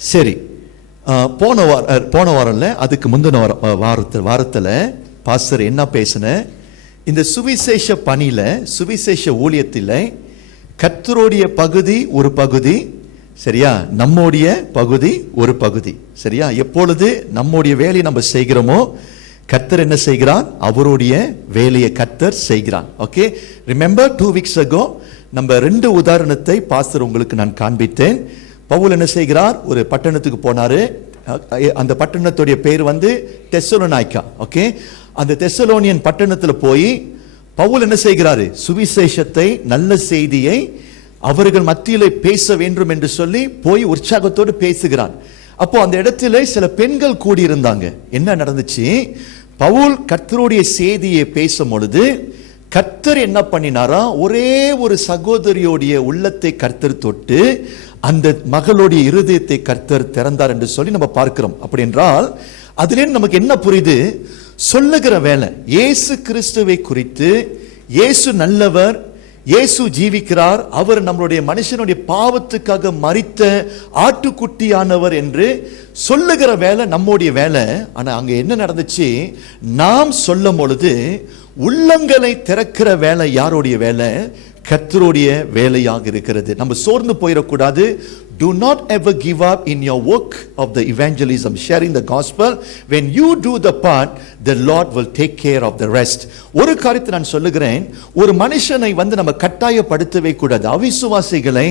சரி, போன வாரம்ல அதுக்கு முந்தின வாரத்தில் பாஸ்டர் என்ன பேசின, இந்த சுவிசேஷ பணியில சுவிசேஷ ஊழியத்தில் கர்த்தருடைய பகுதி ஒரு பகுதி, சரியா, நம்முடைய பகுதி ஒரு பகுதி, சரியா. எப்பொழுது நம்முடைய வேலையை நம்ம செய்கிறோமோ கர்த்தர் என்ன செய்கிறார், அவருடைய வேலையை கர்த்தர் செய்கிறார். ஓகே, ரிமெம்பர் 2 weeks ago நம்ம 2 உதாரணத்தை பாஸ்டர் உங்களுக்கு நான் காண்பித்தேன். பவுல் என்ன செய்கிறார், ஒரு பட்டணத்துக்கு போனாரு. அந்த பட்டணத்துடைய பேர் வந்து தெசலோனிக்கா. ஓகே, அந்த தெசலோனியன் பட்டணத்தில் போய் பவுல் என்ன செய்கிறாரு, சுவிசேஷத்தை, நல்ல செய்தியை அவர்கள் மத்தியிலே பேச வேண்டும் என்று சொல்லி போய் உற்சாகத்தோடு பேசுகிறான். அப்போ அந்த இடத்துல சில பெண்கள் கூடியிருந்தாங்க. என்ன நடந்துச்சு, பவுல் கர்த்தருடைய செய்தியை பேசும் பொழுது கர்த்தர் என்ன பண்ணினாரா, ஒரே ஒரு சகோதரியோடைய உள்ளத்தை கர்த்தர் தொட்டு அந்த மகளுடைய இருதயத்தை கர்த்தர் திறந்தார் என்று சொல்லி நம்ம பார்க்கிறோம். அப்படி என்றால் அதிலே நமக்கு என்ன புரியுது, சொல்லுகிற வேலை இயேசு கிறிஸ்துவை குறித்து, இயேசு நல்லவர், இயேசு ஜீவிக்கிறார், அவர் நம்மளுடைய மனுஷனுடைய பாவத்துக்காக மரித்த ஆட்டுக்குட்டியானவர் என்று சொல்லுகிற வேலை நம்முடைய வேலை. ஆனா அங்க என்ன நடந்துச்சு, நாம் சொல்லும் பொழுது உள்ளங்களை திறக்கிற வேலை யாருடைய வேலை, கர்த்தருடைய வேலையாக இருக்கிறது. நம்ம சோர்ந்து போயிடக்கூடாது. Do not ever give up in your work of the evangelism, sharing the gospel. When you do the part, the Lord will take care of the rest. ஒரு காரியத்தை நான் சொல்லுகிறேன், ஒரு மனுஷனை வந்து நம்ம கட்டாயப்படுத்தவே கூடாது, அவிசுவாசிகளை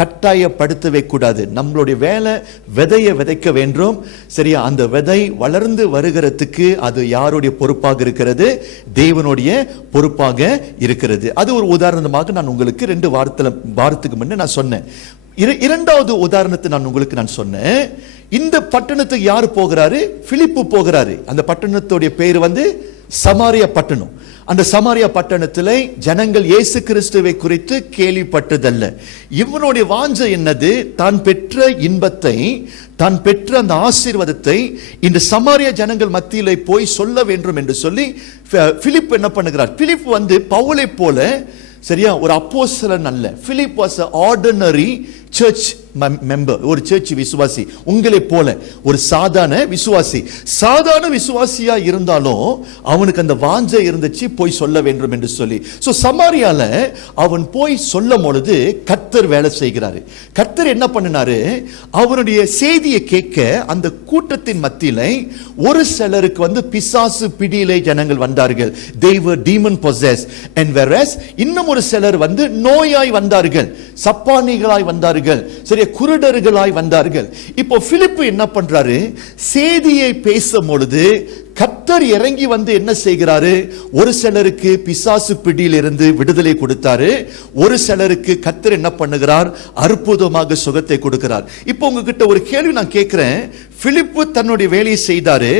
கட்டாயப்படுத்தவே கூடாது. நம்மளுடைய வேலை விதையை விதைக்க வேண்டும், சரியா. அந்த விதை வளர்ந்து வருகிறதுக்கு அது யாருடைய பொறுப்பாக இருக்கிறது, தேவனுடைய பொறுப்பாக இருக்கிறது. அது ஒரு உதாரணமாக நான் உங்களுக்கு 2 வாரத்துக்கு முன்னே நான் சொன்னேன். இரண்டாவது உதாரணத்தை நான் உங்களுக்கு சொன்னேன். இந்த பட்டணத்துக்கு யார் போகிறாரு, பிலிப்பு போகிறாரு. அந்த பட்டணத்துடைய பேர் வந்து சமாரியா பட்டணம். அந்த சமாரியா பட்டணத்தில் ஜனங்கள் இயேசு கிறிஸ்துவை குறித்து கேள்விப்பட்டதல்ல. இவனுடைய வாஞ்சை என்னது, தான் பெற்ற இன்பத்தை, தான் பெற்ற அந்த ஆசீர்வாதத்தை இந்த சமாரியா ஜனங்கள் மத்தியிலே போய் சொல்ல வேண்டும் என்று சொல்லி பிலிப் என்ன பண்ணுகிறார். பிலிப் வந்து பவுலை போல, சரியா, ஒரு அப்போஸ்தலன் அல்ல. Philip was an ordinary church member, ஒரு சர்ச் விசுவாசி, உங்களை போல ஒரு சாதாரண விசுவாசி. சாதாரண விசுவாசியா இருந்தாலும் அவனுக்கு அந்த வாஞ்சை இருந்துச்சு போய் சொல்ல வேண்டும் என்று சொல்லி. சோ சமாரியால அவன் போய் சொல்லும் பொழுது கர்த்தர் வேலை செய்கிறாரு. கர்த்தர் என்ன பண்ணினாரு, அவனுடைய செய்தியை கேட்க அந்த கூட்டத்தின் மத்தியில ஒரு சிலருக்கு வந்து பிசாசு பிடியிலே ஜனங்கள் வந்தார்கள். they were demon possessed, and whereas இன்னும் ஒரு சிலர் வந்து நோயாய் வந்தார்கள், சப்பானிகளாய் வந்தார்கள், சரி, குருடர்களாய் வந்தார்கள். இப்போ பிலிப்பு என்ன பண்றாரு, செய்தியை பேசும் பொழுது கர்த்தர் இறங்கி வந்து என்ன செய்கிறாரு, ஒரு சிலருக்கு பிசாசு பிடியில் இருந்து விடுதலை கொடுத்தாரு, ஒரு சிலருக்கு கர்த்தர் என்ன பண்ணுகிறார், அற்புதமாக சுகத்தை கொடுக்கிறார். இப்போ உங்ககிட்ட ஒரு கேள்வி நான் கேட்கிறேன், பிலிப்பு தன்னுடைய வேலையை செய்தாரு,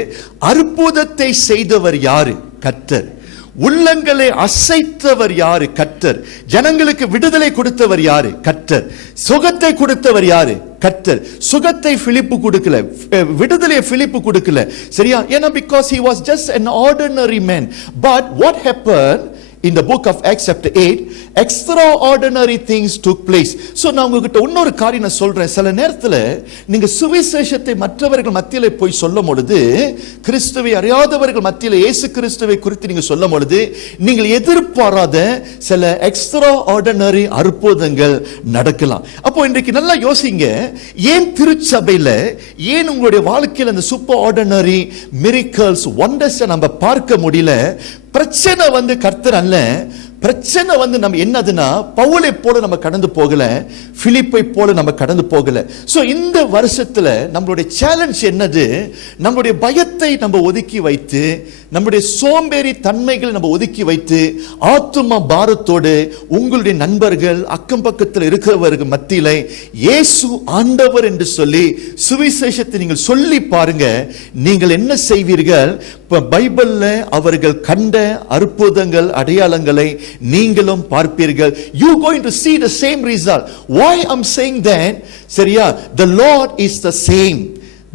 அற்புதத்தை செய்தவர் யாரு, கர்த்தர். உள்ளங்களை அசைத்தவர் யாரு, கர்த்தர். ஜனங்களுக்கு விடுதலை கொடுத்தவர் யாரு, கர்த்தர். சுகத்தை கொடுத்தவர் யாரு, கர்த்தர். சுகத்தை பிலிப்பு கொடுக்கல, விடுதலை பிலிப்பு கொடுக்கல, சரியா. ஏன்னா because he was just an ordinary man. But what happened in the book of Acts chapter 8, extraordinary things took place. So நான் உங்ககிட்ட இன்னொரு காரியம் நான் சொல்றேன். சில நேரத்தில் நீங்க சுவிசேஷத்தை மற்றவர்கள் மத்தியிலே போய் சொல்லும் பொழுது, கிறிஸ்துவை அறியாதவர்கள் மத்தியிலே இயேசு கிறிஸ்துவை குறித்து நீங்க சொல்லும் பொழுது, நீங்கள் எதிர்பாராத சில எக்ஸ்ட்ரா ஆர்டினரி அற்புதங்கள் நடக்கலாம். அப்போ இன்றைக்கு நல்லா யோசிங்க, ஏன் திருச்சபையில, ஏன் உங்களுடைய வாழ்க்கையில் அந்த சூப்பர் ஆர்டினரி மிரக்கிள்ஸ், வண்டர்ஸ் நம்ம பார்க்க முடியல? பிரச்சனை வந்து கர்த்தர் அல்ல, பிரச்சனை வந்து நம்ம என்னதுன்னா, பவுலை போல நம்ம கடந்து போகல, பிலிப்பை போல நம்ம கடந்து போகல. சோ இந்த வருஷத்துல நம்மளுடைய சேலஞ்ச் என்னது, நம்மளுடைய பயத்தை நம்ம ஒதுக்கி வைத்து, நம்முடைய சோம்பேறி தன்மைகள் நம்ம ஒதுக்கி வைத்து, ஆத்தும பாரத்தோடு உங்களுடைய நண்பர்கள் அக்கம் பக்கத்தில் இருக்கிறவர்கள் மத்தியில இயேசு ஆண்டவர் என்று சொல்லி சுவிசேஷத்தை நீங்கள் சொல்லி பாருங்க. நீங்கள் என்ன செய்வீர்கள், பைபிள்ல அவர்கள் கண்ட அற்புதங்கள், அடையாளங்களை நீங்களும் பார்ப்பீர்கள். You going to see the same result. Why I'm saying that, சரியா, the Lord is the same.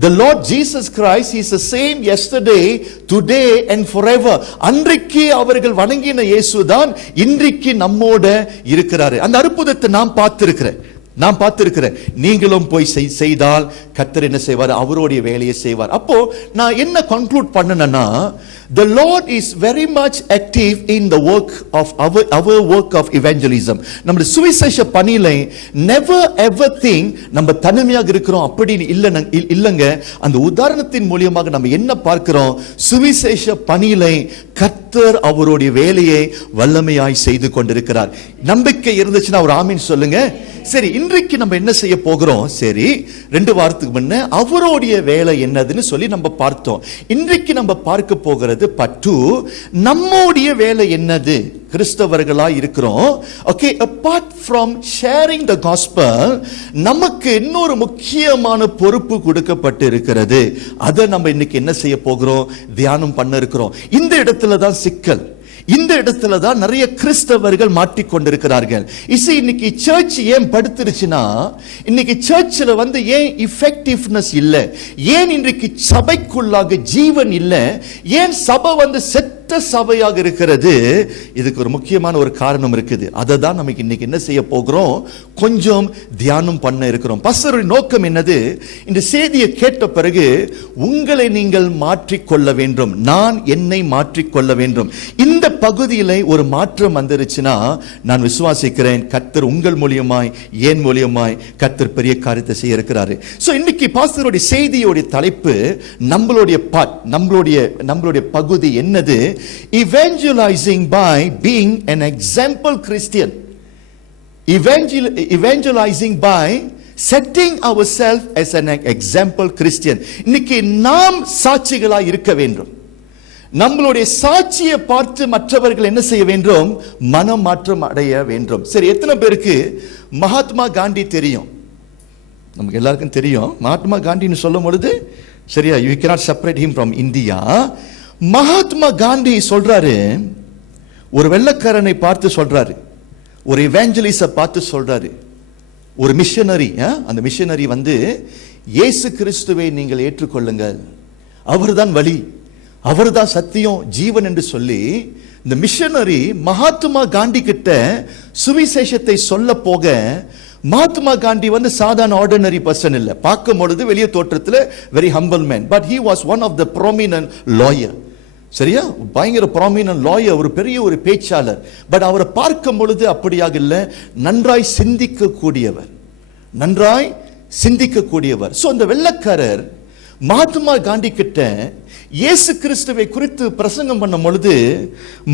The Lord Jesus Christ is the same yesterday, today and forever. அன்றைக்கு அவர்கள் வணங்கின இயேசுதான் இன்றைக்கு நம்மோட இருக்கிறாரு. அந்த அற்புதத்தை நான் பார்த்திருக்கிறேன். நான் பார்த்திருக்கிறேன். நீங்களும் போய் செய்தால் கர்த்தர் என்ன செய்வார்? அவருடைய வேலையை செய்வார். அப்போ நான் என்ன கன்க்ளூட் பண்ணனா, the Lord is very much active in the work of our work of evangelism. நம்ம சுவிசேஷ பணியில never ever think நம்ம தனிமையாக இருக்கிறோம் அப்படி இல்லங்க. அந்த உதாரணத்தின் மூலமாக நம்ம என்ன பார்க்கிறோம்? சுவிசேஷ பணியில கர்த்தர் அவருடைய வேலையை வல்லமையாய் செய்து கொண்டிருக்கிறார். நம்பிக்கை இருந்துச்சுன்னா ஒரு ஆமீன் சொல்லுங்க. சரி, இன்றைக்கு நம்ம என்ன செய்ய போகிறோம்? சரி, 2 வாரத்துக்கு முன்ன அவருடைய வேலை என்னதுன்னு சொல்லி நம்ம பார்த்தோம். இன்றைக்கு நம்ம பார்க்க போகிறது பட்டு நம்முடைய வேலை என்னது? கிறிஸ்தவர்களாய் இருக்கிறோம். Okay, apart from sharing the gospel நமக்கு இன்னொரு முக்கியமான பொறுப்பு கொடுக்கப்பட்டு இருக்கிறது. அதை நம்ம இன்னைக்கு என்ன செய்ய போகிறோம்? தியானம் பண்ண இருக்கிறோம். இந்த இடத்துல தான் சிக்கல். இந்த இடத்துல தான் நிறைய கிறிஸ்தவர்கள் மாட்டிக்கொண்டிருக்கிறார்கள். இன்னைக்கு சர்ச் ஏன் படுத்துருச்சுன்னா, இன்னைக்கு சர்ச்சில் ஏன் இஃபெக்டிவ்னஸ் இல்லை? ஏன் இன்றைக்கு சபைக்குள்ளாக ஜீவன் இல்லை? ஏன் சபை செத்த சபையாக இருக்கிறது? இதுக்கு ஒரு முக்கியமான ஒரு காரணம் இருக்குது. அதை தான் நமக்கு இன்னைக்கு என்ன செய்ய போகிறோம்? கொஞ்சம் தியானம் பண்ண இருக்கிறோம். பாஸ்டருடைய நோக்கம் என்னது? இந்த செய்தியை கேட்ட பிறகு உங்களை நீங்கள் மாற்றிக்கொள்ள வேண்டும், நான் என்னை மாற்றிக்கொள்ள வேண்டும். இந்த பகுதியில் ஒரு மாற்றம் வந்துருச்சுன்னா நான் விசுவாசிக்கிறேன் கர்த்தர் உங்கள் மூலியமாய் என் மூலியமாய் கர்த்தர் பெரிய காரியத்தை செய்ய இருக்கிறாரு. சோ இன்னைக்கு பாஸ்டருடைய செய்தியோட தலைப்பு, நம்மளுடைய பகுதி என்னது? Evangelizing by being an example Christian. Evangelizing by setting ourselves as an example Christian. இன்னைக்கு நாம் சாட்சிகளாய் இருக்க வேண்டும். நம்மளுடைய சாட்சியை பார்த்து மற்றவர்கள் என்ன செய்ய வேண்டும்? மனம் மாற்றம் அடைய வேண்டும். சரி, எத்தனை பேருக்கு மகாத்மா காந்தி தெரியும்? நமக்கு எல்லாருக்கும் தெரியும். மகாத்மா காந்தின்னு சொல்லும் பொழுது சரியா, you cannot separate him from India. Mahatma Gandhi சொல்றாரு, ஒரு வெள்ளைக்காரனை பார்த்து சொல்றாரு, ஒரு இவாஞ்சலிஸ்ட பார்த்து சொல்றாரு, ஒரு மிஷனரி, அந்த மிஷனரி இயேசு கிறிஸ்துவை நீங்கள் ஏற்றுக்கொள்ளுங்கள், அவர்தான் வழி, அவர்தான் சத்தியம், ஜீவன் என்று சொல்லி இந்த மிஷனரி மகாத்மா காந்தி கிட்ட சுவிசேஷத்தை சொல்ல போக, மகாத்மா காந்தி சாதாரண ஆர்டினரி பர்சன் இல்ல. பார்க்கும் பொழுது வெளிய தோற்றத்தில் very humble man, but he was one of the prominent lawyer. சரியா, பயங்கர ப்ராமினன்ட் லாயர், ஒரு பெரிய ஒரு பேச்சாளர். பட் அவரை பார்க்கும் பொழுது அப்படியாக இல்ல, நன்றாய் சிந்திக்கக்கூடியவர். சோ அந்த வெள்ளக்காரர் மகாத்மா காந்தி கிட்ட இயேசு கிறிஸ்துவை குறித்து பிரசங்கம் பண்ணும் பொழுது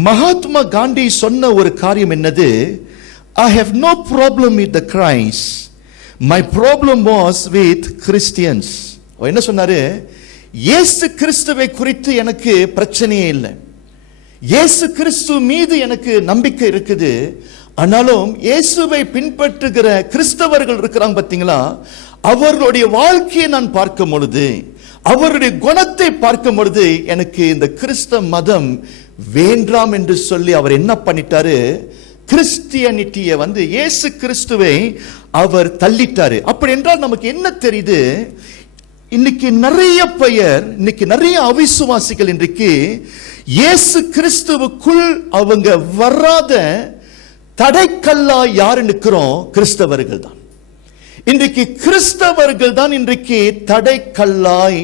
மகாத்மா காந்தி சொன்ன ஒரு காரியம் என்னது? I have no problem with the Christ, my problem was with Christians. என்ன சொன்னாரு? இயேசு கிறிஸ்துவை குறித்து எனக்கு பிரச்சனையே இல்லை, இயேசு கிறிஸ்து மீது எனக்கு நம்பிக்கை இருக்குது. ஆனாலும் இயேசுவை பின்பற்றுகிற கிறிஸ்தவர்கள் இருக்கிறாங்க பாத்தீங்களா, அவர்களுடைய வாழ்க்கையை நான் பார்க்கும் பொழுது, அவருடைய குணத்தை பார்க்கும் பொழுது எனக்கு இந்த கிறிஸ்தவ மதம் வேண்டாம் என்று சொல்லி அவர் என்ன பண்ணிட்டாரு? கிறிஸ்டியானிட்டியை இயேசு கிறிஸ்துவை அவர் தள்ளிட்டாரு. அப்படி என்றால் நமக்கு என்ன தெரியுது? இன்னைக்கு நிறைய அவிசுவாசிகள் இன்றைக்கு இயேசு கிறிஸ்துவுக்குள் அவங்க வராத தடைக்கல்லா யாரு நிற்கிறோம்? கிறிஸ்தவர்கள் தான். இன்றைக்கு கிறிஸ்தவர்கள் தான் இன்றைக்கு தடைக்கல்லாய்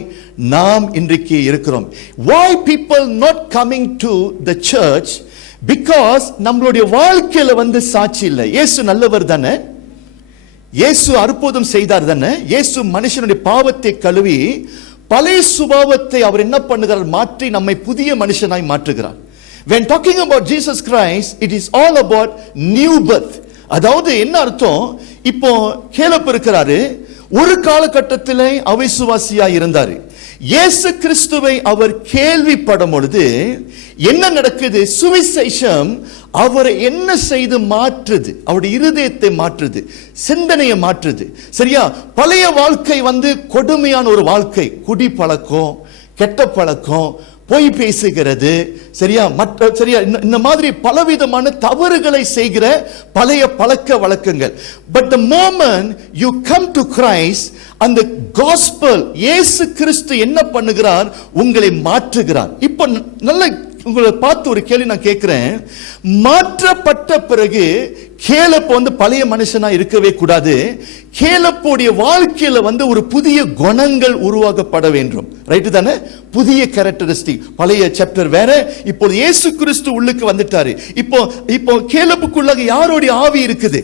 நாம் இன்றைக்கு இருக்கிறோம். Why people not coming to the church? Because நம்மளுடைய வாழ்க்கையில சாட்சி இல்லை. இயேசு நல்லவர் தானே, இயேசு அற்புதம் செய்தார் தானே, இயேசு மனுஷனுடைய பாவத்தை கழுவி பழைய சுபாவத்தை அவர் என்ன பண்ணுகிறார்? மாற்றி நம்மை புதிய மனுஷனாய் மாற்றுகிறார். When talking about Jesus Christ, it is all about new birth. அதாவது என்ன அர்த்தம்? இப்போ கேலப் இருக்கிறாரு, ஒரு காலகட்டத்தில் அவிசுவாசியா இருந்தாரு. இயேசு கிறிஸ்துவை அவர் கேள்விப்படும் பொழுது என்ன நடக்குது? சுவிசேஷம் அவரை என்ன செய்து மாற்றுது? அவருடைய இருதயத்தை மாற்றுது, சிந்தனையை மாற்றுது. சரியா, பழைய வாழ்க்கை கொடுமையான ஒரு வாழ்க்கை, குடி பழக்கம், கெட்ட பழக்கம், பொய் பேசுகிறது, சரியா, இந்த மாதிரி பலவிதமான தவறுகளை செய்கிற பழைய பழக்க வழக்கங்கள். But the moment you come to Christ, அந்த gospel, இயேசு கிறிஸ்து என்ன பண்ணுகிறார்? உங்களை மாற்றுகிறார். இப்போ நல்ல உங்களை பார்த்து ஒரு கேள்வி நான் கேட்கிறேன். மாற்றப்பட்ட பிறகு கேலப் பழைய மனுஷனா இருக்கவே கூடாது. கேலப்புடைய வாழ்க்கையில ஒரு புதிய குணங்கள் உருவாக்கப்பட வேண்டும். ரைட்டு தானே? புதிய கேரக்டரிஸ்டிக். பழைய சாப்டர் வேற, இப்போ இயேசு கிறிஸ்து உள்ளுக்கு வந்துட்டாரு. இப்போ கேலப்புக்குள்ளாக யாருடைய ஆவி இருக்குது?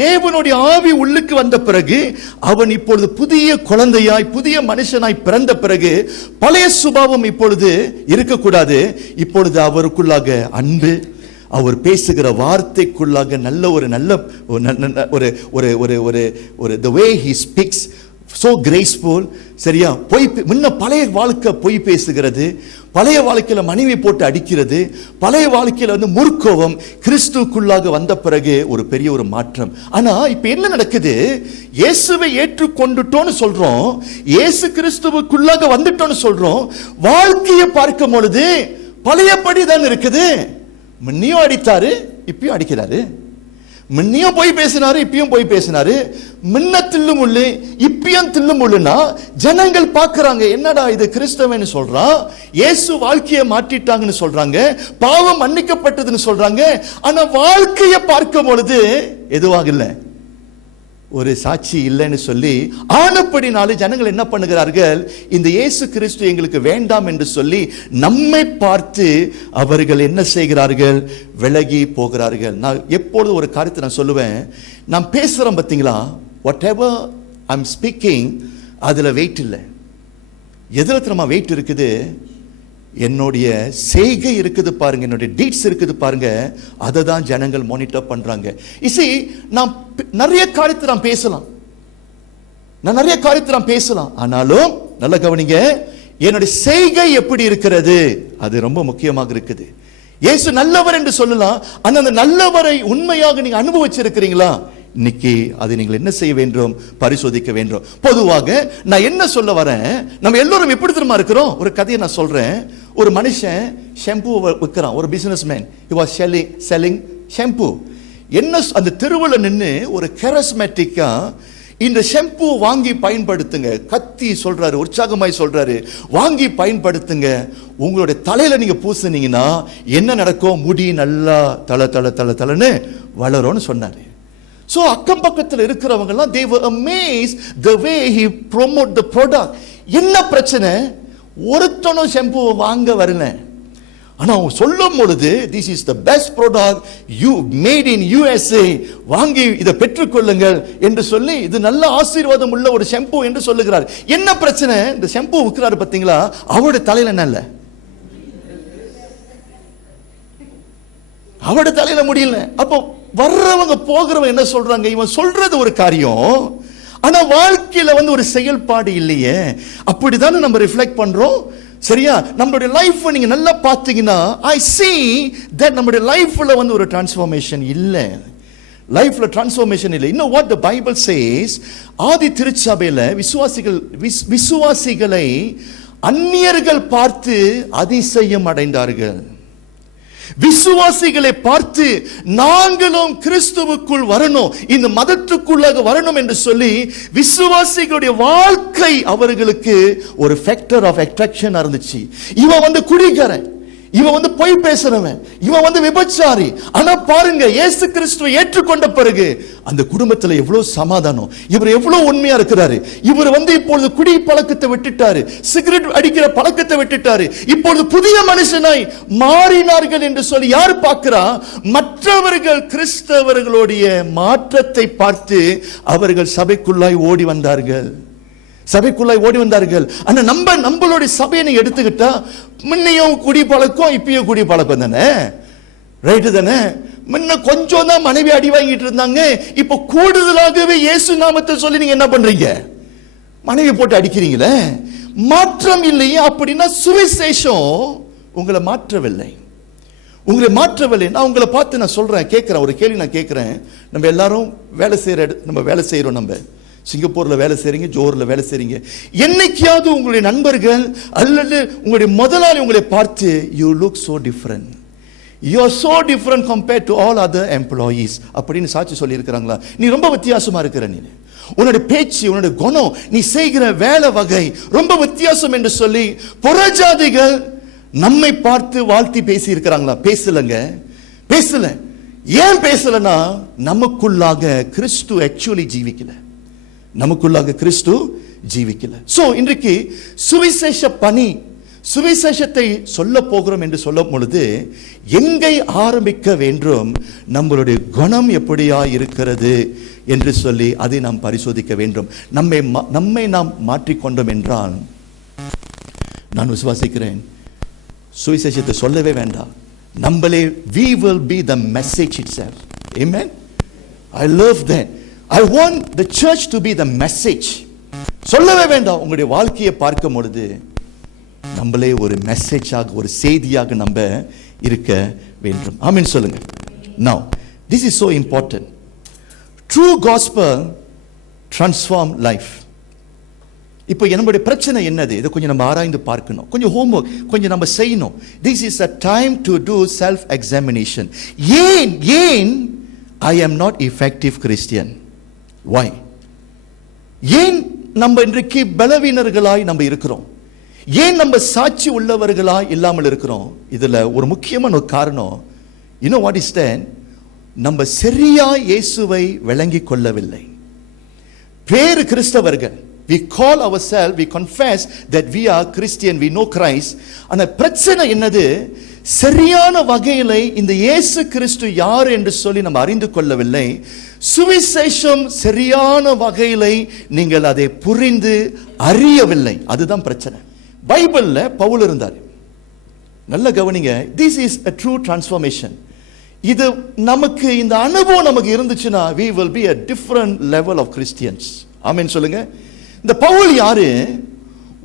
தேவனுடைய ஆவி உள்ளுக்கு வந்த பிறகு அவன் இப்பொழுது புதிய குழந்தையாய் புதிய மனுஷனாய் பிறந்த பிறகு பழைய சுபாவம் இப்பொழுது இருக்கக்கூடாது. இப்பொழுது அவருக்குள்ளாக அன்பு, அவர் பேசுகிற வார்த்தைக்குள்ளாக நல்ல ஒரு the way he speaks so graceful. சரியா? முன்ன பழைய வாழ்க்கை பொய் பேசுகிறது, பழைய வாழ்க்கையில மனைவி போட்டு அடிக்கிறது, பழைய வாழ்க்கையில முற்கோபம். கிறிஸ்துக்குள்ளாக வந்த பிறகு ஒரு பெரிய ஒரு மாற்றம். ஆனா இப்ப என்ன நடக்குது? இயேசுவை ஏற்றுக்கொண்டுட்டோன்னு சொல்றோம், இயேசு கிறிஸ்துவுக்குள்ளாக வந்துட்டோன்னு சொல்றோம். வாழ்க்கையை பார்க்கும் பொழுது பழையபடி தான் இருக்குது. முன்னையும் அடித்தாரு, இப்பயும் அடிக்கிறாரு. முன்னையும் போய் பேசினாரு, இப்பயும் போய் பேசினாரு. முன்ன தில்லும் உள்ளு, இப்பயும் தில்லும் உள்ளுனா ஜனங்கள் பார்க்கறாங்க, என்னடா இது கிறிஸ்தவன்னு சொல்றான், இயேசு வாழ்க்கையை மாற்றிட்டாங்கன்னு சொல்றாங்க, பாவம் மன்னிக்கப்பட்டதுன்னு சொல்றாங்க. ஆனா வாழ்க்கையை பார்க்கும் பொழுது எதுவாக இல்லை, ஒரு சாட்சி இல்லைன்னு சொல்லி ஆனப்படினாலே ஜனங்கள் என்ன பண்ணுகிறார்கள்? இந்த இயேசு கிறிஸ்து எங்களுக்கு வேண்டாம் என்று சொல்லி நம்மை பார்த்து அவர்கள் என்ன செய்கிறார்கள்? விலகி போகிறார்கள். நான் எப்பொழுது ஒரு காரியத்தை நான் சொல்லுவேன், நான் பேசுறேன் பார்த்தீங்களா, what ever I am speaking, அதுல வெயிட் இல்லை. எதுல நம்ம வெயிட் இருக்குது? என்னுடைய செய்கை இருக்குது பாருங்க, என்னுடைய டீட்ஸ் இருக்குது பாருங்க, அதை தான் ஜனங்கள் மானிட்டர் பண்றாங்க. இசி நான் நிறைய காரியத்தை நான் பேசலாம், ஆனாலும் நல்ல கவனிங்க, என்னுடைய செய்கை எப்படி இருக்கிறது அது ரொம்ப முக்கியமாக இருக்குது. இயேசு நல்லவர் என்று சொல்லலாம், ஆனா அந்த நல்லவரை உண்மையாக நீங்க அனுபவிச்சிருக்கிறீங்களா? இன்னைக்கு அதை நீங்கள் என்ன செய்ய வேண்டும்? பரிசோதிக்க வேண்டும். பொதுவாக நான் என்ன சொல்ல வரேன், நம்ம எல்லோரும் எப்படி தெரியுமா இருக்கிறோம்? ஒரு கதையை நான் சொல்றேன். ஒரு மனுஷன் ஷாம்பு விற்கிறான், ஒரு business man. he was selling shampoo. என்ன அந்த தெருவில் நின்று ஒரு கரிஸ்மேட்டிக்கா இந்த ஷாம்பு வாங்கி பயன்படுத்துங்க, கத்தி சொல்றாரு, உற்சாகமாய் சொல்றாரு, வாங்கி பயன்படுத்துங்க. உங்களுடைய தலையில நீங்க பூசினீங்கன்னா என்ன நடக்கும்? முடி நல்லா தளன்னு வளரும்னு சொன்னாரு. So அக்கம் பக்கத்தில் இருக்கிறவங்க எல்லாம் they were amazed the way he promote the product. என்ன பிரச்சனை? ஒருத்தனும் ஷாம்பு வாங்க வரல. ஆனா அவங்க சொல்லும் பொழுது this is the best product you made in USA, வாங்கி இதை பெற்றுக்கொள்ளுங்கள் என்று சொல்லி இது நல்ல ஆசீர்வாதம் உள்ள ஒரு ஷாம்பு என்று சொல்லுகிறார். என்ன பிரச்சனை? இந்த ஷாம்பு விற்கிறாரு பாத்தீங்களா, அவருடைய தலையில என்ன இல்ல, அவருடைய தலையில முடியல. அப்போ வர்றவங்க போகிறவங்க என்ன சொல்றாங்க? இவன் சொல்றது ஒரு காரியம், ஆனா வாழ்க்கையில ஒரு செயல்பாடு இல்லையே. அப்படிதானே நம்ம ரிஃப்ளெக்ட் பண்றோம். சரியா? நம்மளுடைய லைஃப் நீங்க நல்லா பாத்தீங்கன்னா ஐ see that நம்மளுடைய லைஃப்ல ஒரு டிரான்ஸ்ஃபார்மேஷன் இல்ல. லைஃப்ல டிரான்ஸ்ஃபார்மேஷன் இல்லை. இன்னும் what the Bible says, ஆதி திருச்சபையில விசுவாசிகளை அந்நியர்கள் பார்த்து அதிசயம் அடைந்தார்கள். விசுவாசிகளை பார்த்து நாங்களும் கிறிஸ்துவுக்குள் வரணும், இந்த மதத்துக்குள்ளாக வரணும் என்று சொல்லி விசுவாசிகளுடைய வாழ்க்கை அவர்களுக்கு ஒரு ஃபேக்டர் ஆஃப் அட்ராக்ஷன் இருந்துச்சு. இவன் குடிகாரன், இவன் பொய் பேசுறவன், இவன் விபச்சாரி. ஆனா பாருங்க, இயேசு கிறிஸ்துவை ஏற்றுக்கொண்ட பிறகு அந்த குடும்பத்துல எவ்வளவு சமாதானம், இவர் எவ்வளவு உண்மையா இருக்கிறாரு. இவர் இப்பொழுது குடி பழக்கத்தை விட்டுட்டாரு, சிகரெட் அடிக்கிற பழக்கத்தை விட்டுட்டாரு, இப்பொழுது புதிய மனுஷனாய் மாறினார்கள் என்று சொல்லி யார் பார்க்கிறா? மற்றவர்கள் கிறிஸ்தவர்களுடைய மாற்றத்தை பார்த்து அவர்கள் சபைக்குள்ளாய் ஓடி வந்தார்கள். ஆனா நம்மளுடைய சபையை நீங்க எடுத்துக்கிட்டா முன்னையும் குடி பழக்கம், இப்பயும் குடி பழக்கம் தானே, ரைட்டு தானே? முன்ன கொஞ்சம் தான் மனைவி அடி வாங்கிட்டு இருந்தாங்க, இப்ப கூடுதலாகவே இயேசு நாமத்தை சொல்லி நீங்க என்ன பண்றீங்க? மனைவி போட்டு அடிக்கிறீங்களே. மாற்றம் இல்லையே. அப்படின்னா சுவிசேஷம் உங்களை மாற்றவில்லை. நான் உங்களை பார்த்து நான் சொல்றேன், கேட்கிறேன், ஒரு கேள்வி நான் கேட்கிறேன். நம்ம எல்லாரும் வேலை செய்யறோம், நம்ம சிங்கப்பூர்ல வேலை செய்றீங்க, ஜோர்ல வேலை செய்றீங்க. என்னைக்காவது உங்களுடைய நண்பர்கள் அல்லது உங்களுடைய முதலாளி உங்களை பார்த்து you look so different, you are so different compared to all other employees அப்படின்னு சாட்சி சொல்லி இருக்கிறாங்களா? நீ ரொம்ப வித்தியாசமா இருக்கிற, நீ உன்னுடைய பேச்சு, உன்னுடைய குணம், நீ செய்கிற வேலை வகை ரொம்ப வித்தியாசம் என்று சொல்லி புறஜாதிகள் நம்மை பார்த்து வாழ்த்தி பேசி இருக்கிறாங்களா? பேசலங்க, பேசல. ஏன் பேசலனா, நமக்குள்ளாக கிறிஸ்து ஆக்சுவலி ஜீவிக்கல, நமக்குள்ளாக கிறிஸ்து ஜீவிக்கல. சோ இன்றைக்கு சுவிசேஷ பணி, சுவிசேஷத்தை சொல்ல போகிறோம் என்று சொல்லும் பொழுது எங்கே ஆரம்பிக்க வேண்டும்? நம்மளுடைய குணம் எப்படியா இருக்கிறது என்று சொல்லி அதை நாம் பரிசோதிக்க வேண்டும். நம்மை நாம் மாற்றிக்கொண்டோம் என்றால், நான் விசுவாசிக்கிறேன், சுவிசேஷத்தை சொல்லவே வேண்டாம், நம்மளே we will be the message itself. Amen. I love that. I want the church to be the message. சொல்லவே வேண்டாம். உங்களுடைய வாழ்க்கையை பார்க்கும் பொழுது நம்மளே ஒரு மெசேஜாக, ஒரு செய்தியாக நம்ம இருக்க வேண்டும். ஆமென் சொல்லுங்க. Now this is so important. True gospel transform life. இப்போ நம்முடைய பிரச்சனை என்னது? இதை கொஞ்சம் நம்ம ஆராய்ந்து பார்க்கணும். கொஞ்சம் ஹோம்வொர்க் கொஞ்சம் நம்ம செய்யணும். This is a time to do self examination. ஏன் I am not effective Christian? Why? ஏன் நம்ம இன்றைக்கு பலவீனர்களாய் நம்ம இருக்கிறோம்? ஏன் நம்ம சாட்சி உள்ளவர்களாய் இல்லாமல் இருக்கிறோம்? இதுல ஒரு முக்கியமான ஒரு காரணம், you know what is that? நம்ம சரியா இயேசுவை விளங்கிக் கொள்ளவில்லை. பேரு கிறிஸ்தவர்கள், we call ourselves, we confess that we are Christian, we know Christ. ஆனா பிரச்சனை என்னது? சரியான வகையில இந்த இயேசு கிறிஸ்து யார் என்று சொல்லி நம்ம அறிந்து கொள்ளவில்லை. சுவிசேஷம் சரியான வகையில நீங்கள் அதை புரிந்து அறியவில்லை. அதுதான் பிரச்சனை. பைபிள்ல பவுல் இருந்தார். நல்ல கவனிங்க. This is a true transformation. இது நமக்கு, இந்த அனுபவம் நமக்கு இருந்துச்சுன்னா we will be a different level of Christians. ஆமென் சொல்லுங்க. இந்த பவுல் யாரு?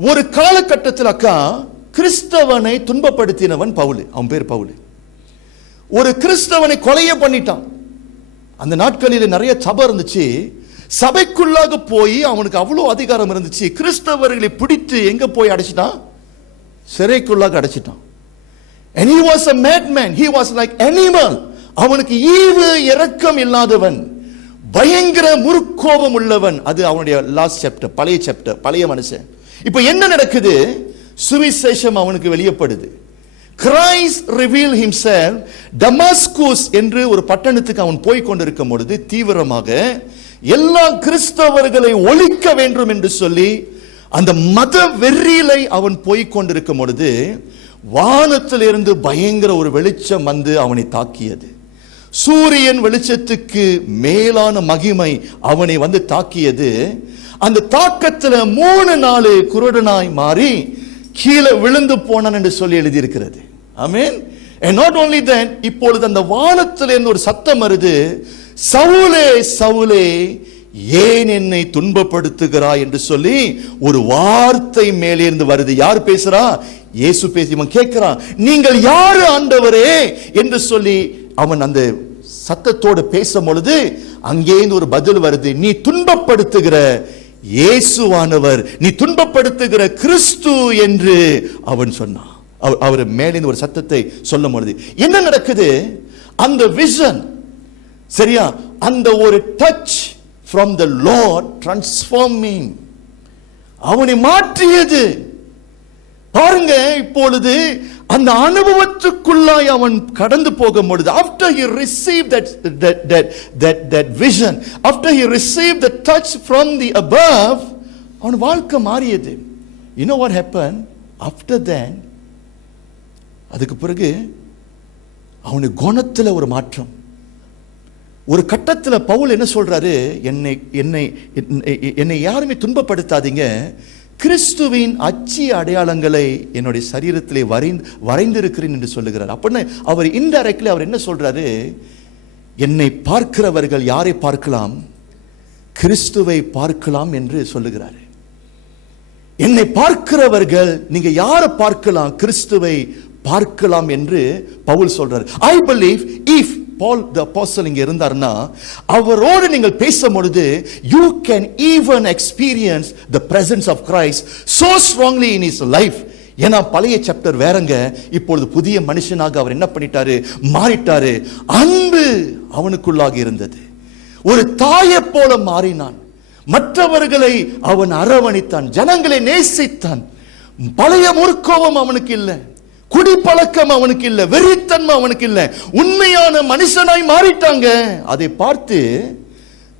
ஒரு காலகட்டத்தில் அக்கா கிறிஸ்தவனை துன்பப்படுத்தினவன் பவுல். அவன் பேர் பவுல். ஒரு கிறிஸ்தவனை கொலைய பண்ணிட்டான். அந்த நாட்களில் நிறைய சபை இருந்துச்சு. சபைக்குள்ளாக போய் அவனுக்கு அவ்வளவு அதிகாரம் இருந்துச்சு. கிறிஸ்தவர்களை பிடித்து எங்க போய் அடைச்சிட்டான்? சிறைக்குள்ளாக அடைச்சிட்டான். And he was a madman. He was like animal. அவனுக்கு ஈவு இரக்கம் இல்லாதவன், பயங்கர முற்கோபம் உள்ளவன். அது அவனுடைய லாஸ்ட் சாப்டர், பழைய சாப்டர், பழைய மனுஷன். இப்போ என்ன நடக்குது? சுவிசேஷம் அவனுக்கு வெளியப்படுது. Christ revealed himself. டமாஸ்கஸ் என்று ஒரு பட்டணத்துக்கு அவன் போய் கொண்டிருக்கும் பொழுது தீவிரமாக எல்லா கிறிஸ்தவர்களை ஒழிக்க வேண்டும் என்று சொல்லி அந்த மத வெறியிலை அவன் போய் கொண்டிருக்கும் பொழுது வானத்திலிருந்து பயங்கர ஒரு வெளிச்சம் வந்து அவனை தாக்கியது. சூரியன் வெளிச்சத்துக்கு மேலான மகிமை அவனை வந்து தாக்கியது. அந்த தாக்கத்துல 3 நாள் குருடனாய் மாறி கீழே விழுந்து போனான் என்று சொல்லி எழுதியிருக்கிறது. ஆமென். And not only that, இப்பொழுது அந்த வானத்திலிருந்து ஒரு சத்தம் வருது, சவுலே சவுலே ஏன் என்னை துன்பப்படுத்துகிறாய் என்று சொல்லி ஒரு வார்த்தை மேலே இருந்து வருது. யார் பேசுறா? இயேசு பேசி. இவன் கேட்கிறான், நீங்கள் யாரு ஆண்டவரே என்று சொல்லி அவன் அந்த சத்தத்தோடு பேசும் பொழுது அங்கே ஒரு பதில் வருது, நீ துன்பப்படுத்துகிற இயேசுவானவர், நீ துன்பப்படுத்துகிற கிறிஸ்து என்று அவன் சொன்னான். அவர் மேலே ஒரு சத்தத்தை சொல்லும் பொழுது என்ன நடக்குது? அந்த விஷன், சரியா, அந்த ஒரு touch from the Lord transforming, அவனை மாற்றியது. பாருங்க, இப்பொழுது அந்த அனுபவத்துக்குள்ளாய் அவன் கடந்து போகும் பொழுது, after he received that vision, after he received the touch from the above, அவன் வாழ்க்கை மாறியது. You know what happened after that? அதுக்கு பிறகு அவனுடைய குணத்துல ஒரு மாற்றம். ஒரு கட்டத்தில் பவுல் என்ன சொல்றாரு? என்னை யாருமே துன்பப்படுத்தாதீங்க, கிறிஸ்துவின் அச்சி அடையாளங்களை என்னுடைய சரீரத்திலே வரைந்திருக்கிறேன் என்று சொல்லுகிறார். அப்படின்னு அவர் இன்டைரக்ட்லி அவர் என்ன சொல்றாரு? என்னை பார்க்கிறவர்கள் யாரை பார்க்கலாம்? கிறிஸ்துவை பார்க்கலாம் என்று சொல்லுகிறார். என்னை பார்க்கிறவர்கள் நீங்க யாரை பார்க்கலாம்? கிறிஸ்துவை பார்க்கலாம் என்று பவுல் சொல்றார். I believe if Paul the apostle இங்க இருந்தார்னா அவரோடு நீங்கள் பேசும் பொழுது you can even experience the presence of Christ so strongly in his life. ஏன்னா பழைய சாப்டர் வேறங்க, இப்பொழுது புதிய மனுஷனாக அவர் என்ன பண்ணிட்டாரு? மாறிட்டாரு. அன்பு அவனுக்குள்ளாக இருந்தது. ஒரு தாயை போல மாறினான். மற்றவர்களை அவன் அரவணைத்தான், ஜனங்களை நேசித்தான். பழைய முற்கோபம் அவனுக்கு இல்லை. குடிப்பழக்கம் அவனுக்கு இல்ல, வெறித்தன்மை அவனுக்கு இல்ல, உண்மையான மனுஷனாய் மாறிட்டாங்க. அதை பார்த்து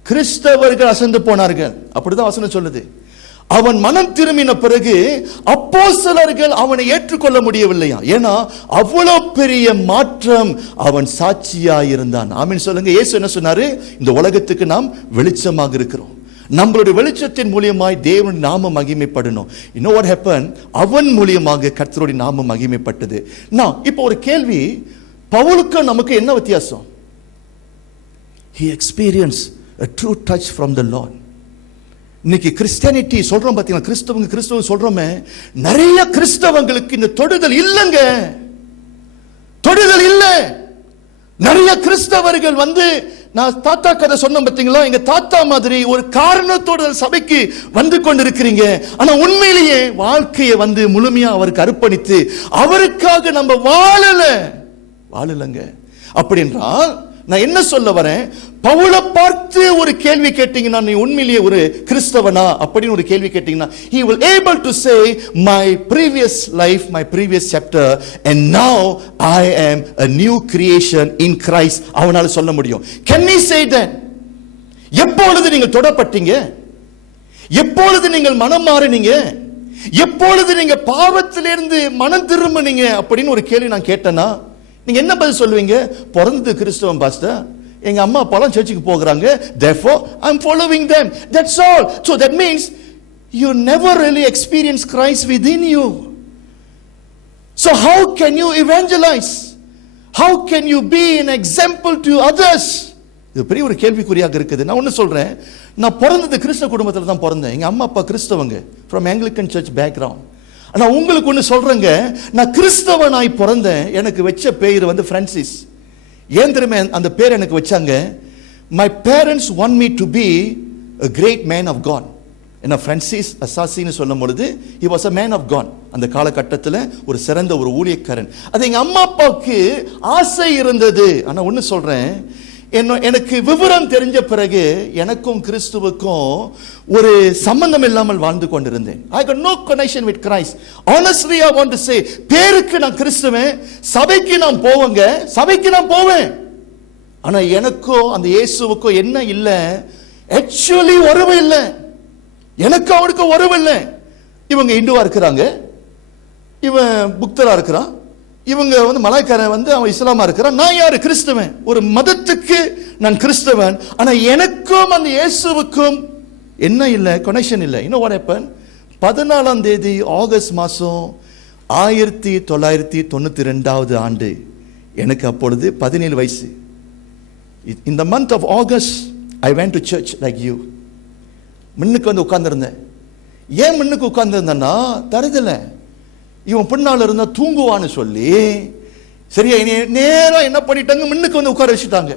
கிறிஸ்தவர்கள் அசந்து போனார்கள். அப்படிதான் வசனம் சொல்லுது. அவன் மனம் திரும்பின பிறகு அப்போஸ்தலர்கள் அவனை ஏற்றுக்கொள்ள முடியவில்லையா. ஏன்னா அவ்வளவு பெரிய மாற்றம் அவன் சாட்சியாய் இருந்தான். ஆமென் சொல்லுங்க. இயேசு என்ன சொன்னாரு? இந்த உலகத்துக்கு நாம் வெளிச்சமாக இருக்கிறோம். நம்மளுடைய வெளிச்சத்தின் மூலியமாய் தேவன் நாமம் மகிமைப்படணும். You know what happened? அவன் மூலியமாக கர்த்தருடைய நாமம் மகிமைப்பட்டது. நான் இப்போ ஒரு கேள்வி, பவுலுக்கு நமக்கு என்ன வித்தியாசம்? He experienced a true touch from the Lord. இன்னைக்கு கிறிஸ்டியானிட்டி சொல்றோம் பாத்தீங்களா, கிறிஸ்தவங்க சொல்றோமே, நிறைய கிறிஸ்தவங்களுக்கு இந்த தொடுதல் இல்லைங்க, தொடுதல் இல்லை. நிறைய கிறிஸ்தவர்கள் நான் தாத்தா கதை சொன்ன பாத்தீங்களா, எங்க தாத்தா மாதிரி ஒரு காரணத்தோட சபைக்கு வந்து கொண்டிருக்கிறீங்க. ஆனா உண்மையிலேயே வாழ்க்கையை முழுமையா அவருக்கு அர்ப்பணித்து அவருக்காக நம்ம வாழலங்க. அப்படி என்றால் நான் என்ன சொல்ல வரேன்? பவுலை பார்த்து ஒரு கேள்வி கேட்டீங்கன்னா, நீ உண்மையிலேயே ஒரு கிறிஸ்தவனா அப்படின்னு ஒரு கேள்வி கேட்டீங்கன்னா, he will able to say my previous life, my previous chapter, and now I am a new creation in Christ. அவனால சொல்ல முடியும். Can he say that? எப்பொழுது நீங்கள் தொடப்பட்டீங்க, எப்பொழுது நீங்கள் மனம் மாறினீங்க, எப்பொழுது நீங்க பாவத்திலிருந்து மனம் திரும்பினீங்க அப்படின்னு ஒரு கேள்வி நான் கேட்டேன்னா நீங்க என்ன பதில் சொல்லுவீங்க? பிறந்து கிறிஸ்தவன் பாஸ்டர், எங்க அம்மா அப்பாலாம் சர்ச்சுக்கு போகிறாங்க, therefore I'm following them, that's all. So that means you never really experience Christ within you. So how can you evangelize? How can you be an example to others? இது பெரிய ஒரு கேள்விக்குறியாக இருக்குது. நான் ஒன்னு சொல்றேன், நான் பிறந்தது கிறிஸ்தவ குடும்பத்தில் தான் பிறந்தேன். எங்க அம்மா அப்பா கிறிஸ்தவங்க, from Anglican church background. ஆனா உங்களுக்கு ஒன்னு சொல்றேங்க, நான் கிறிஸ்தவனாய் பிறந்தேன். எனக்கு வச்ச பேர் பிரான்சிஸ். ஏன் தெரியுமா அந்த பேர் எனக்கு வச்சாங்க? My parents want me to be a great man of God. என்ன பிரான்சிஸ் அசாசின்னு சொல்லும் பொழுது he was a man of God. அந்த காலகட்டத்தில் ஒரு சிறந்த ஒரு ஊழியக்காரன். அது எங்க அம்மா அப்பாவுக்கு ஆசை இருந்தது. ஆனா ஒன்னு சொல்றேன், எனக்கு விவரம் தெரிஞ்ச பிறகு எனக்கும் கிறிஸ்துவுக்கும் ஒரு சம்பந்தம் இல்லாமல் வாழ்ந்து கொண்டிருந்தேன். I got no connection with Christ. Honestly I want to say, பேருக்கு நான் கிறிஸ்துவன், சபைக்கு நான் போவேன். ஆனா எனக்கோ அந்த இயேசுவுக்கோ என்ன இல்ல, actually உறவு இல்ல. எனக்கு அவனுக்கு உறவு இல்ல. இவங்க இந்துவா இருக்கிறாங்க, இவன் புக்தரா இருக்கிறான், இவங்க மலாய்க்காரன் அவன் இஸ்லாமா இருக்கிறான், நான் யாரு? கிறிஸ்தவன். ஒரு மதத்துக்கு நான் கிறிஸ்தவன். ஆனா எனக்கும் அந்த இயேசுவுக்கும் என்ன இல்ல, கனெக்ஷன் இல்ல. இன்னும் what happened? 14ஆம் தேதி ஆகஸ்ட் மாசம் 1992 ஆண்டு, எனக்கு அப்பொழுது 17 வயசு. In the month of August I went to church like you. முன்னுக்கு உட்கார்ந்திருந்தேன். ஏன் முன்னுக்கு உட்கார்ந்திருந்தேன்னா, தருதல இவன் பின்னால இருந்தா தூங்குவான்னு சொல்லி சரியா நேரா என்ன பண்ணிட்டாங்க, முன்னுக்கு உட்கார வச்சுட்டாங்க.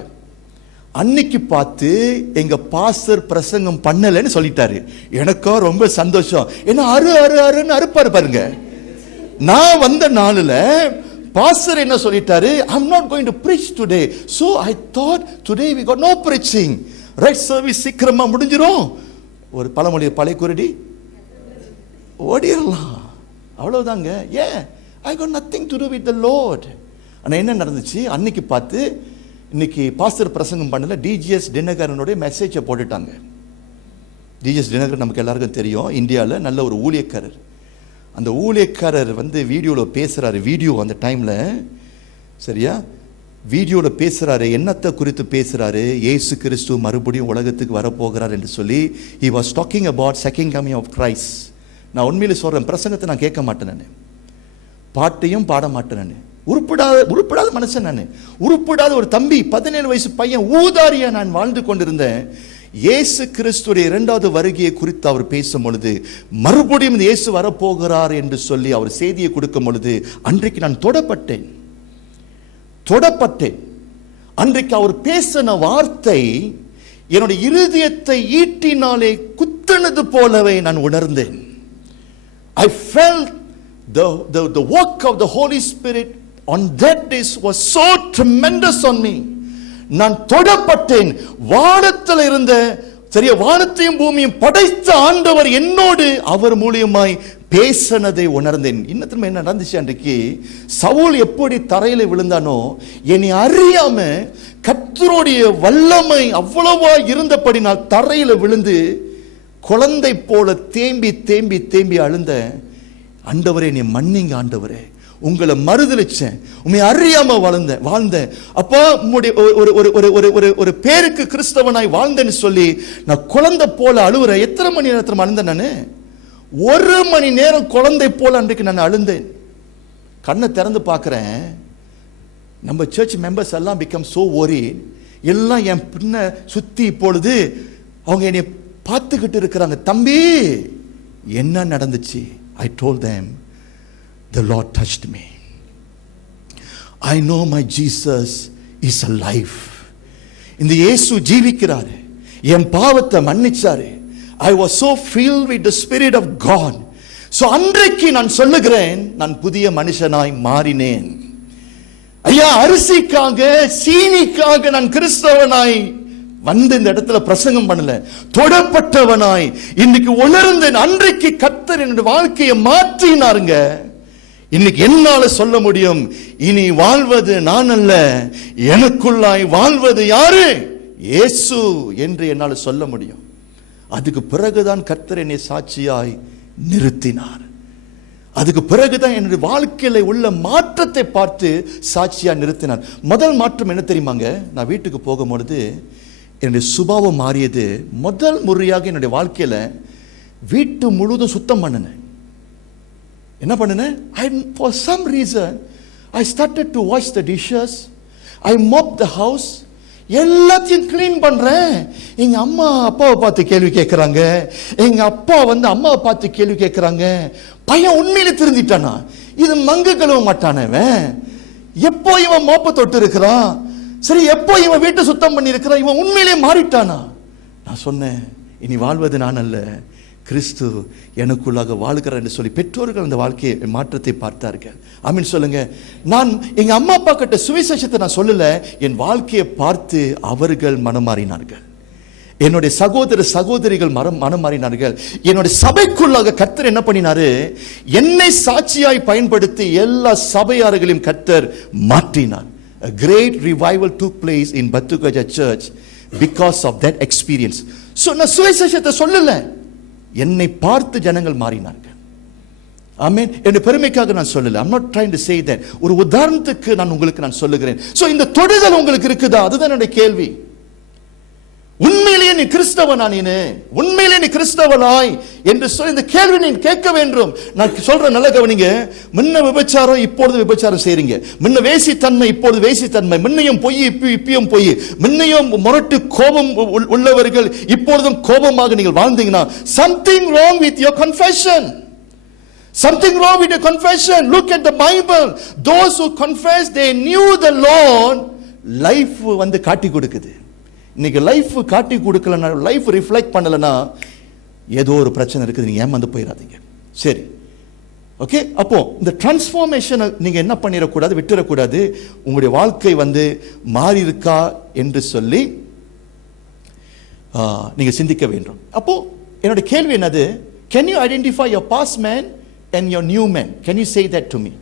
அன்னைக்கு பார்த்து எங்க பாஸ்டர் பிரசங்கம் பண்ணலன்னு சொல்லிட்டாரு. எனக்கோ ரொம்ப சந்தோஷம். ஏன்னா அருன்னு அறுப்பாரு பாருங்க. நான் வந்த நாளில் பாஸ்டர் என்ன சொல்லிட்டாரு, I'm not going to preach today. So I thought today we got no preaching. Right service சீக்கிரமா முடிஞ்சிரும். ஒரு பழமொழி, பழைய குருடி ஓடிடலாம், அவ்வளவுதாங்க. ஏன்? I got nothing to do with the Lord. ஆனா என்ன நடந்துச்சு, அன்னைக்கு பார்த்து இன்னைக்கு பாஸ்டர் பிரசங்கம் பண்ணல, டிஜிஎஸ் தினகரனுடைய மெசேஜை போட்டுட்டாங்க. டிஜிஎஸ் தினகரன் நமக்கு எல்லாருக்கும் தெரியும், இந்தியாவில் நல்ல ஒரு ஊழியக்காரர். அந்த ஊழியக்காரர் வீடியோவில் பேசுறாரு. வீடியோ அந்த டைம்ல சரியா வீடியோவில் பேசுறாரு. என்னத்தை குறித்து பேசுறாரு? இயேசு கிறிஸ்து மறுபடியும் உலகத்துக்கு வரப்போகிறார் என்று சொல்லி he was talking about second coming of Christ. நான் உண்மையில சொல்றேன், பிரசங்கத்தை நான் கேட்க மாட்டேன், நான் பாட்டையும் பாட மாட்டேன், நான் உருப்படாத மனுஷன், நான் உருப்படாத ஒரு தம்பி, 17 வயசு பையன், ஊதாரியா நான் வாழ்ந்து கொண்டிருந்தேன். இயேசு கிறிஸ்துடைய இரண்டாவது வருகையை குறித்து அவர் பேசும் பொழுது, மறுபடியும் இயேசு வரப்போகிறார் என்று சொல்லி அவர் செய்தியை கொடுக்கும் பொழுது, அன்றைக்கு நான் தொடப்பட்டேன். அன்றைக்கு அவர் பேசின வார்த்தை என்னுடைய இருதயத்தை ஈட்டினாலே குத்தினது போலவே நான் உணர்ந்தேன். I felt the work of the Holy Spirit on that day was so tremendous on me. நான் தொடப்பட்டேன். வானத்தில் இருந்த சரியா வானத்தையும் பூமியும் படைத்த ஆண்டவர் என்னோடு அவர் மூலியமாய் பேசனதை உணர்ந்தேன். இன்னும் என்ன நடந்துச்சு அன்றைக்கு, சவுல் எப்படி தரையில விழுந்தானோ, என்னை அறியாம கர்த்தருடைய வல்லமை அவ்வளவா இருந்தபடி நான் தரையில விழுந்து குழந்தை போல தேம்பி தேம்பி தேம்பி அழுந்த. ஆண்டவரே என்னை மன்னிங்க ஆண்டவரே, உங்களை மறுதலிச்சேன், உண்மை அறியாம வாழ்ந்தேன் அப்பா, உங்களுடைய ஒரு பேருக்கு கிறிஸ்தவனாய் வாழ்ந்தேன்னு சொல்லி நான் குழந்தை போல அழுவுறேன். எத்தனை மணி நேரத்தில் அழுந்தேன் நானு? 1 மணி நேரம் குழந்தை போல அன்றைக்கு நான் அழுந்தேன். கண்ணை திறந்து பார்க்கிறேன், நம்ம சர்ச் மெம்பர்ஸ் எல்லாம் பிகம் சோ worried. எல்லாம் என் பின்ன சுத்தி இப்பொழுது அவங்க என்னை பார்த்துக்கிட்டு இருக்கிறாங்க. தம்பி என்ன நடந்துச்சு? I told them, the Lord touched me. I know my Jesus is alive. இந்த இயேசு ஜீவிக்கிறாரு, என் பாவத்தை மன்னிச்சாரு. I was so filled with the Spirit of God. So அன்றைக்கு நான் சொல்லுகிறேன், நான் புதிய மனுஷனாய் மாறினேன். ஐயா, அரிசிக்காக சீனிக்காக நான் கிறிஸ்தவனாய் வந்து இந்த இடத்துல பிரசங்கம் பண்ணல, தொடப்பட்டவனாய் இன்னைக்கு உணர்ந்தேன். அன்றைக்கு கர்த்தர் என்னுடைய வாழ்க்கையை மாற்றினாருங்க. இன்னைக்கு என்னால சொல்ல முடியும், இனி வாழ்வது நான் அல்ல, எனக்குள்ளாய் வாழ்வது யாரு? இயேசு என்று என்னால் சொல்ல முடியும். அதுக்கு பிறகுதான் கர்த்தர் என்னை சாட்சியாய் நிறுத்தினார். அதுக்கு பிறகுதான் என்னுடைய வாழ்க்கையில உள்ள மாற்றத்தை பார்த்து சாட்சியா நிறுத்தினார். முதல் மாற்றம் என்ன தெரியுமாங்க? நான் வீட்டுக்கு போகும்பொழுது என்னுடைய சுபாவம் மாறியது. முதல் முறையாக என்னுடைய வாழ்க்கையில வீட்டு முழுவதும் சுத்தம் பண்ணினேன். என்ன பண்ணினேன்? For some reason I started to wash the dishes. I mopped the house. எல்லாத்தையும் கிளீன் பண்றேன். எங்க அம்மா அப்பாவை பார்த்து கேள்வி கேட்கிறாங்க, எங்க அப்பா அம்மாவை பார்த்து கேள்வி கேட்கிறாங்க. பையன் உண்மையில திருந்திட்டானா? இது மங்கு கழுவ மாட்டானே, எப்போ இவன் மோப்ப தொட்டு இருக்கிறான், சரி எப்போ இவன் வீட்டை சுத்தம் பண்ணி இருக்கிறான், இவன் உண்மையிலே மாறிட்டானா? நான் சொன்னேன், இனி வாழ்வது நான் அல்ல, கிறிஸ்து எனக்குள்ளாக வாழ்கிறார் என்று சொல்லி பெற்றோர்கள் அந்த வாழ்க்கையை மாற்றத்தை பார்த்தார்கள். ஆமீன் சொல்லுங்க. நான் எங்க அம்மா அப்பா கிட்ட சுவிசேஷத்தை நான் சொல்லல, என் வாழ்க்கையை பார்த்து அவர்கள் மனம் மாறினார்கள். என்னுடைய சகோதர சகோதரிகள் மனம் மாறினார்கள். என்னுடைய சபைக்குள்ளாக கர்த்தர் என்ன பண்ணினாரு? என்னை சாட்சியாய் பயன்படுத்தி எல்லா சபையார்களையும் கர்த்தர் மாற்றினார். A great revival took place in Bathugaja Church because of that experience. So நான் சுவிசேஷத்தை சொல்லல, என்னை பார்த்து ஜனங்கள் மாறினார்கள். ஆமென். என்னுடைய பெருமைக்காக நான் சொல்லல. I'm not trying to say that. ஒரு உதாரணத்துக்கு நான் உங்களுக்கு சொல்லுகிறேன். சோ இந்த தொடுதல் உங்களுக்கு இருக்குதா? அதுதான் என்னுடைய கேள்வி. உண்மையிலேயே நீ கிறிஸ்தவனா? உண்மையிலேயே நீ கிறிஸ்தவனாய் என்று சொல்லி இந்த கேள்வி நீ கேட்க வேண்டும். நான் சொல்ற நல்ல கவனிங்க. முன்ன விபச்சாரம், இப்பொழுது விபச்சாரம் செய்றீங்க. முன்ன வேசித்தன்மை, இப்பொழுது வேசித்தன்மை. முன்னையும் பொய், இப்பயும் பொய். முன்னையும் முரட்டு கோபம் உள்ளவர்கள், இப்பொழுதும் கோபமாக நீங்கள் வாழ்ந்தீங்கன்னா something wrong with your confession. Something wrong with your confession. Look at the Bible. Those who confess they knew the Lord, life காட்டி கொடுக்குது. இன்னைக்கு லைஃப் காட்டி கொடுக்கலனா, லைஃப் ரிஃப்ளெக்ட் பண்ணலனா ஏதோ ஒரு பிரச்சனை இருக்குது. நீங்க ஏமாந்து போயிடாதீங்க. சரி, ஓகே. அப்போ இந்த டிரான்ஸ்ஃபார்மேஷனை நீங்க என்ன பண்ணிடக்கூடாது, விட்டுறக்கூடாது. உங்களுடைய வாழ்க்கை மாறி இருக்கா என்று சொல்லி நீங்க சிந்திக்க வேண்டும். அப்போ என்னோட கேள்வி என்னது? Can you identify your past man and your new man? Can you say that to me?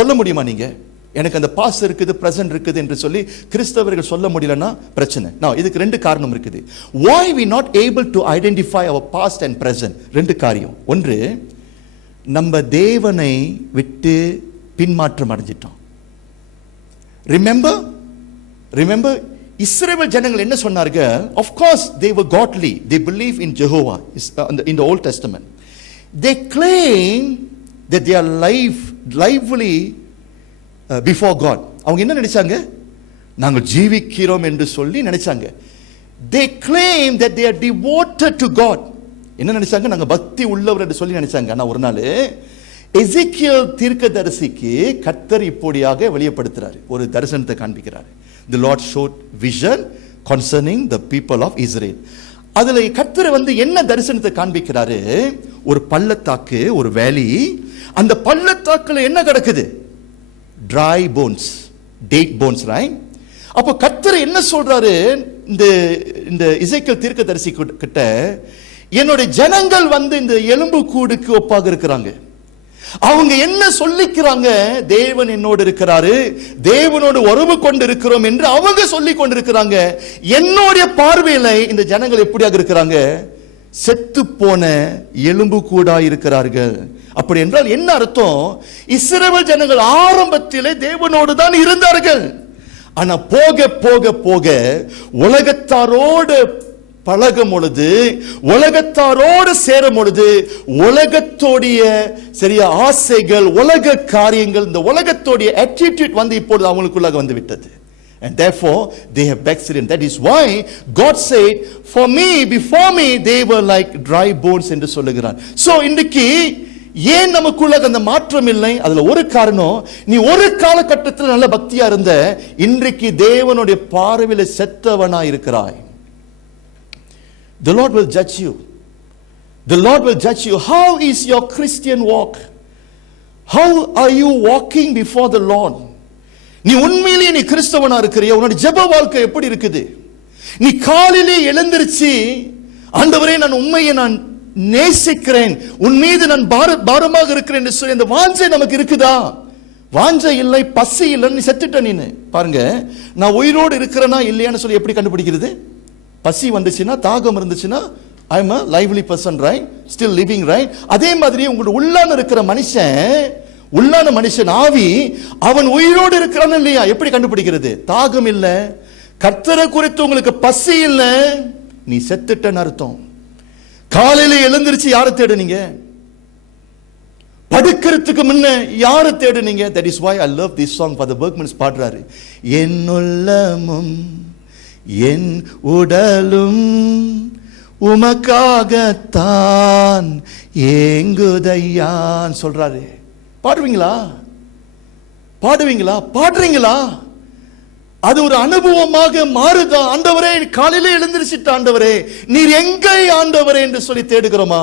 சொல்ல முடியுமா நீங்க? எனக்கு அந்த பாஸ்ட் இருக்குது, பிரசன்ட் இருக்குது என்று சொல்லி கிறிஸ்தவர்கள் சொல்ல முடியலன்னா பிரச்சனை. இதுக்கு 2 காரணம் இருக்குது. Why we not able to identify our past and present? 2 காரியம். ஒன்று, நம்ம தேவனை விட்டு பின்மாற்றம் அடைஞ்சிட்டோம். Remember இஸ்ரவேல் ஜனங்கள் என்ன சொன்னார்கள்? Of course they were godly. They believe in Jehovah in the Old Testament. They claim that they are lively before God. அவங்க என்ன நினைச்சாங்க? நாங்கள் ஜீவிக்கிறோம் என்று சொல்லி நினைச்சாங்க. They claim that they are devoted to God. என்ன நினைச்சாங்க? நாங்கள் பக்தி உள்ளவர் என்று சொல்லி நினைச்சாங்க. ஆனா ஒரு நாள் எசேக்கியேல் தீர்க்கதரிசிக்கு கர்த்தர் இப்படியாக வெளிப்படுத்துறாரு, ஒரு தரிசனத்தை காண்பிக்கிறார். The Lord showed vision concerning the people of Israel. அதுல கர்த்தர் என்ன தரிசனத்தை காண்பிக்கிறாரு? ஒரு பள்ளத்தாக்கு, ஒரு வேலி. அந்த பள்ளத்தாக்குல என்ன கிடக்குது? dry bones, dead bones, right? அப்ப கர்த்தர் என்ன சொல்றாரு இந்த எசேக்கியேல் தீர்க்கதரிசி கிட்ட? என்னுடைய ஜனங்கள் வந்து இந்த எலும்பு கூடுக்கு ஒப்பாக இருக்கிறாங்க. அவங்க என்ன சொல்லிக்கிறாங்க? தேவன் என்னோடு இருக்கிறாரு, தேவனோடு உறவு கொண்டு இருக்கிறோம் என்று அவங்க சொல்லிக் கொண்டிருக்கிறாங்க. என்னுடைய பார்வையில இந்த ஜனங்கள் எப்படியாக இருக்கிறாங்க? செத்து போன எலும்பு கூடா இருக்கிறார்கள். அப்படி என்றால் என்ன அர்த்தம்? இஸ்ரவேல் ஜனங்கள் ஆரம்பத்திலே தேவனோடு தான் இருந்தார்கள். ஆனா போக போக போக உலகத்தாரோடு பழகும் பொழுது, உலகத்தாரோடு சேரும் பொழுது, உலகத்தோடைய சரியா ஆசைகள், உலக காரியங்கள், இந்த உலகத்தோடைய attitude வந்து இப்பொழுது அவங்களுக்குள்ளாக வந்து விட்டது. And therefore they have backslidden. That is why God said, for me, before me they were like dry bones என்று சொல்லுகிறார். So இன்றைக்கு ஏன் நமக்குள்ள அந்த மாற்றம் இல்லை? அதுல ஒரு காரணம், நீ ஒரு காலகட்டத்தில் நல்ல பக்தியா இருந்த, இன்றைக்கு தேவனுடைய பார்வையில செத்தவனா இருக்கிறாய். The Lord will judge you. The Lord will judge you. How is your Christian walk? How are you walking before the Lord? நீ உண்மையிலேயே நீ கிறிஸ்தவனா இருக்கிறியா? உன்னோட ஜெப வாழ்க்கை எப்படி இருக்குது? நீ காலையிலே எழுந்திருச்சு, ஆண்டவரே நான் உண்மையை நான் நேசிக்கிறேன், உன் மீது நான் பாரமாக இருக்கிறேன் என்று சொல்லி அந்த வாஞ்சை நமக்கு இருக்குதா? வாஞ்சை இல்லை, பசி இல்லை, நீ செத்துட்ட. நீ பாருங்க, நான் உயிரோடு இருக்கிறேனா இல்லையான்னு சொல்லி எப்படி கண்டுபிடிக்கிறது? பசி வந்துச்சுன்னா, தாகம் இருந்துச்சுன்னா, I am a lively person, right? Still living, right? அதே மாதிரி உங்களோட உள்ளான இருக்கிற மனுஷன் ஆவி, அவன் உயிரோடு இருக்கிறான் இல்லையா? எப்படி கண்டுபிடிக்கிறது? தாகம் இல்ல, கர்த்தரை குறித்து உங்களுக்கு பசி இல்ல, நீ செத்துட்டன்னு அர்த்தம். காலையில எழுந்திருச்சு யாரை தேடுனீங்க? படுக்கிறதுக்கு முன்ன யாரை தேடுனீங்க? That is why I love this song. Father Bergman பாடுறாரு, என் உள்ளமும் என் உடலும் உமக்காகத்தான் ஏங்குதையான் சொல்றாரு. பாடுவீங்களா? பாடுறீங்களா? அது ஒரு அனுபவமாக மாறுதா? ஆண்டவரே காலையில எழுந்திருச்சிட்ட, ஆண்டவரே நீர் எங்கே ஆண்டவரே என்று சொல்லி தேடுகிறோமா?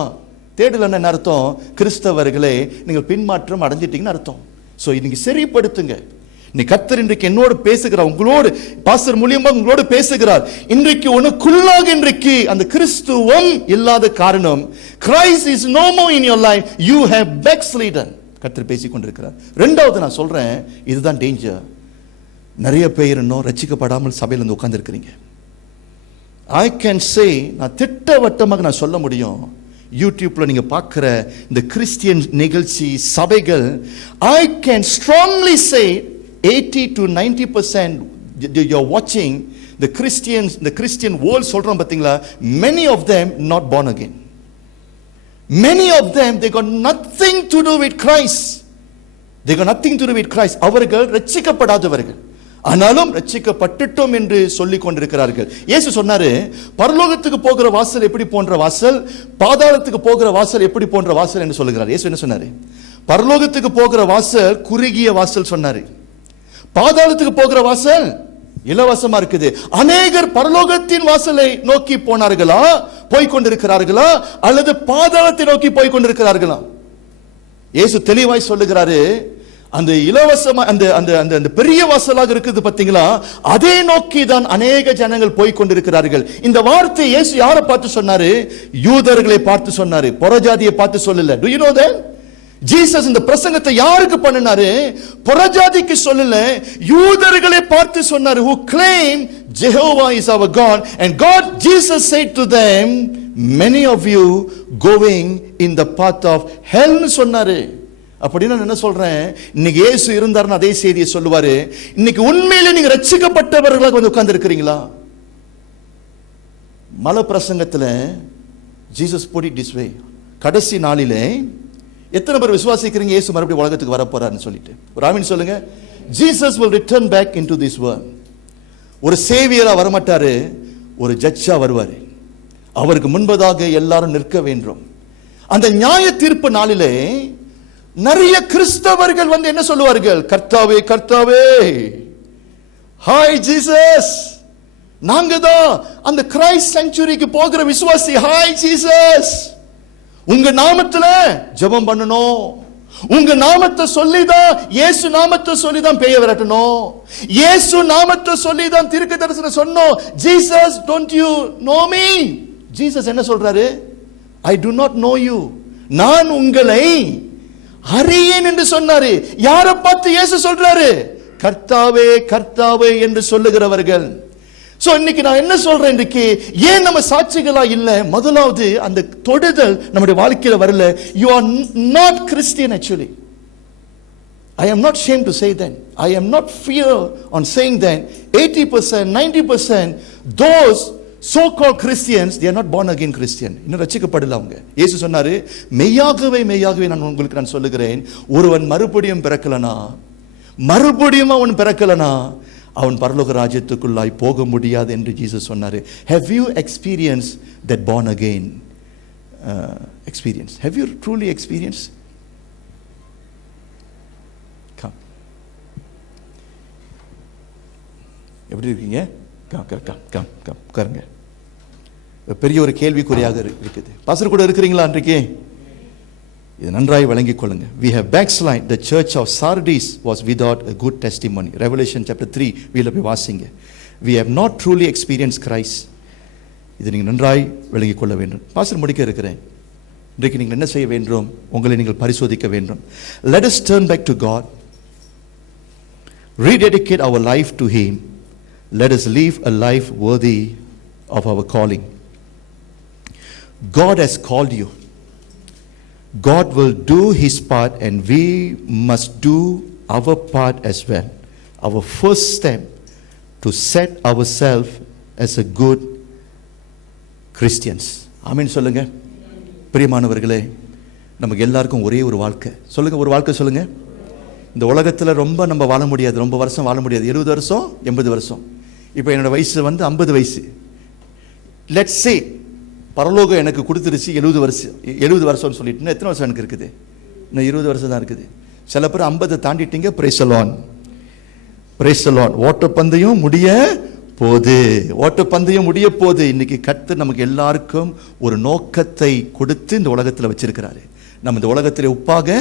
தேடலன்னு என்ன அர்த்தம்? கிறிஸ்தவர்களே நீங்கள் பின்மாற்றம் அடைஞ்சிட்டீங்கன்னு அர்த்தம். சோ இன்னைக்கு சரிப்படுத்துங்க. நீ கர்த்தர் இன்றைக்கு என்னோடு பேசுகிறார், உங்களோடு பாஸ்டர் மூலியமா உங்களோடு பேசுகிறார். இன்றைக்கு உனக்குள்ளாக இன்றைக்கு அந்த கிறிஸ்துவம் இல்லாத காரணம், Christ is no more in your life, you have backslidden. கர்த்தர் பேசிக் கொண்டிருக்கிறார். இரண்டாவது நான் சொல்றேன், இதுதான் டேஞ்சர். நிறைய பேர் இன்னும் ரட்சிக்கப்படாமல் சபையில் வந்து உட்கார்ந்து இருக்கிறீங்க. ஐ கேன் சே, நான் திட்டவட்டமாக நான் சொல்ல முடியும், யூடியூப்ல நீங்க பார்க்கிற இந்த கிறிஸ்டியன் நிகழ்ச்சி சபைகள், I can strongly say 80 to 90% you're watching the Christian world சொல்றோம் பாத்தீங்களா, many of them not born again. Many of them they got nothing to do with Christ. They got nothing to do with Christ. அவர்கள் ரட்சிக்கப்படாதவர்கள், ஆனாலும் ரட்சிக்கப்பட்டுட்டோம் என்று சொல்லிக் கொண்டிருக்கிறார்கள். இயேசு சொன்னாரு, பரலோகத்துக்கு போகிற வாசல் எப்படி போன்ற வாசல், பாதாளத்துக்கு போகிற வாசல் எப்படி போன்ற வாசல் என்று சொல்லுகிறார். இயேசு என்ன சொன்னாரு? பரலோகத்துக்கு போகிற வாசல் குறுகிய வாசல் சொன்னாரு, பாதாளத்துக்கு போகிற வாசல் இலவசமா இருக்குது. அநேகர் பரலோகத்தின் வாசலை நோக்கி போனார்களா, போய்கொண்டிருக்கிறார்களா, அல்லது பாதாளத்தை நோக்கி போய்கொண்டிருக்கிறார்களா? இயேசு தெளிவாய் சொல்லுகிறாரு, அந்த இலவசமா அந்த பெரிய வாசலாக இருக்குது பாத்தீங்களா, அதே நோக்கி தான் அநேக ஜனங்கள் போய்கொண்டிருக்கிறார்கள். இந்த வார்த்தை இயேசு யாரை பார்த்து சொன்னாரு? யூதர்களை பார்த்து சொன்னாரு, புறஜாதியை பார்த்து சொல்லல. Do you know that? Jesus இந்த பிரசங்கத்தை யாருக்கு பண்ணினாரு? புறஜாதிக்கு சொல்லல, யூதர்களை பார்த்து சொன்னாரு. who claim Jehovah is our God, and Jesus said to them, many of you going in the path of hell சொன்னாரு. அப்படின்னா என்ன சொல்றேன், இன்னைக்கு இயேசு இருந்தாருன்னு அதே செய்தியை சொல்லுவாரு. இன்னைக்கு உண்மையிலே நீங்க ரட்சிக்கப்பட்டவர்களாக வந்து உட்கார்ந்து இருக்கிறீங்களா? மல பிரசங்கத்துல Jesus put it this way, கடைசி நாளிலே எத்தனை பேர் விசுவாசிக்கிறீங்க இயேசு மறுபடியும் உலகத்துக்கு வர போறாருன்னு சொல்லிட்டு? ஒரு ஆமீன் சொல்லுங்க. Jesus will return back into this world. ஒரு சேவியரா வரமாட்டாரு, ஒரு ஜட்ஜா வருவாரு. அவருக்கு முன்பதாக எல்லாரும் நிற்க வேண்டும். அந்த நியாய தீர்ப்பு நாளிலே நிறைய கிறிஸ்தவர்கள் வந்து என்ன சொல்லுவார்கள்? கர்த்தாவே கர்த்தாவே, ஹாய் ஜீசஸ், நாங்க தான் அந்த கிரைஸ்ட் செஞ்சுரிக்கு போகிற விசுவாசி. ஹாய் ஜீசஸ், உங்க நாமத்துல ஜெபம் பண்ணணும், உங்க நாமத்தை சொல்லிதான், இயேசு நாமத்தை சொல்லிதான் பேய விரட்டணும், இயேசு நாமத்தை சொல்லிதான் தீர்க்க தரிசனம் சொன்னோம். Jesus, don't you know me? Jesus என்ன சொல்றாரு? I do not know you. நான் உங்களை அறியேன் என்று சொன்னாரு. யாரை பார்த்து இயேசு சொல்றாரு? கர்த்தாவே கர்த்தாவே என்று சொல்லுகிறவர்கள். சோ இன்னைக்கு நான் என்ன சொல்றேன், இன்னைக்கு ஏன் நம்ம சாட்சிகளா இல்ல? முதலாவது அந்த தொடுதல் நம்முடைய வாழ்க்கையில வரல. You are not Christian actually. I am not ashamed to say that. I am not fear on saying that 80%, 90% those so-called Christians, they are not born again Christian. இன்னும் ரட்சிக்கப்படல அவங்க. இயேசு சொன்னாரு, மெய்யாகவே மெய்யாகவே நான் உங்களுக்கு நான் சொல்லுகிறேன், ஒருவன் மறுபடியும் பிறக்கலனா, மறுபடியும் அவன் பிறக்கலனா அவன் பரலோக ராஜ்யத்துக்குள்ளாய் போக முடியாது என்று ஜீசஸ் சொன்னாரு. Have you experienced that born again experience? Have you truly experienced? Come. எப்படி இருக்கீங்க? உட்காருங்க. பெரிய ஒரு கேள்விக்குறியாக இருக்குது. பாஸ்டர் கூட இருக்கிறீங்களா அன்றைக்கு? இது நன்றாய் விளங்கிக் கொள்ளுங்க. We have backslid. The church of Sardis was without a good testimony. Revelation chapter 3 வீல போய் வாசிங்க. We have not truly experienced Christ. இது நீங்க நன்றாய் விளங்கிக் கொள்ள வேண்டும். பாஸ்டர் முடிக்க இருக்கிறேன். இன்றைக்கு நீங்கள் என்ன செய்ய வேண்டும்? உங்களை நீங்கள் பரிசோதிக்க வேண்டும். Let us turn back to God. Rededicate our life to Him. Let us live a life worthy of our calling. God has called you. God will do His part and we must do our part as well. Our first step to set ourselves as a good Christians. ஆமென் சொல்லுங்க. பிரியமானவர்களே, நமக்கு எல்லாருக்கும் ஒரே ஒரு வாழ்க்கை. சொல்லுங்க, ஒரு வாழ்க்கை சொல்லுங்க. இந்த உலகத்தில் ரொம்ப நம்ம வாழ முடியாது, ரொம்ப வருஷம் வாழ முடியாது. 70 வருஷம் 80 வருஷம். இப்போ என்னோட வயசு 50 வயசு. லெட்ஸ் சே பரலோகம் எனக்கு கொடுத்துருச்சு 70 வருஷம்னு சொல்லிட்டு, எத்தனை வருஷம் எனக்கு இருக்குது? இன்னும் 20 வருஷம் தான் இருக்குது. சில பேர் 50 தாண்டிட்டீங்க. Praise the Lord, praise the Lord. ஓட்டப்பந்தயம் முடிய போகுது, ஓட்டப்பந்தயம் முடிய போகுது. இன்னைக்கு கர்த்தர் நமக்கு எல்லாருக்கும் ஒரு நோக்கத்தை கொடுத்து இந்த உலகத்தில் வச்சிருக்கிறாரு. நம்ம இந்த உலகத்தில் உப்பாக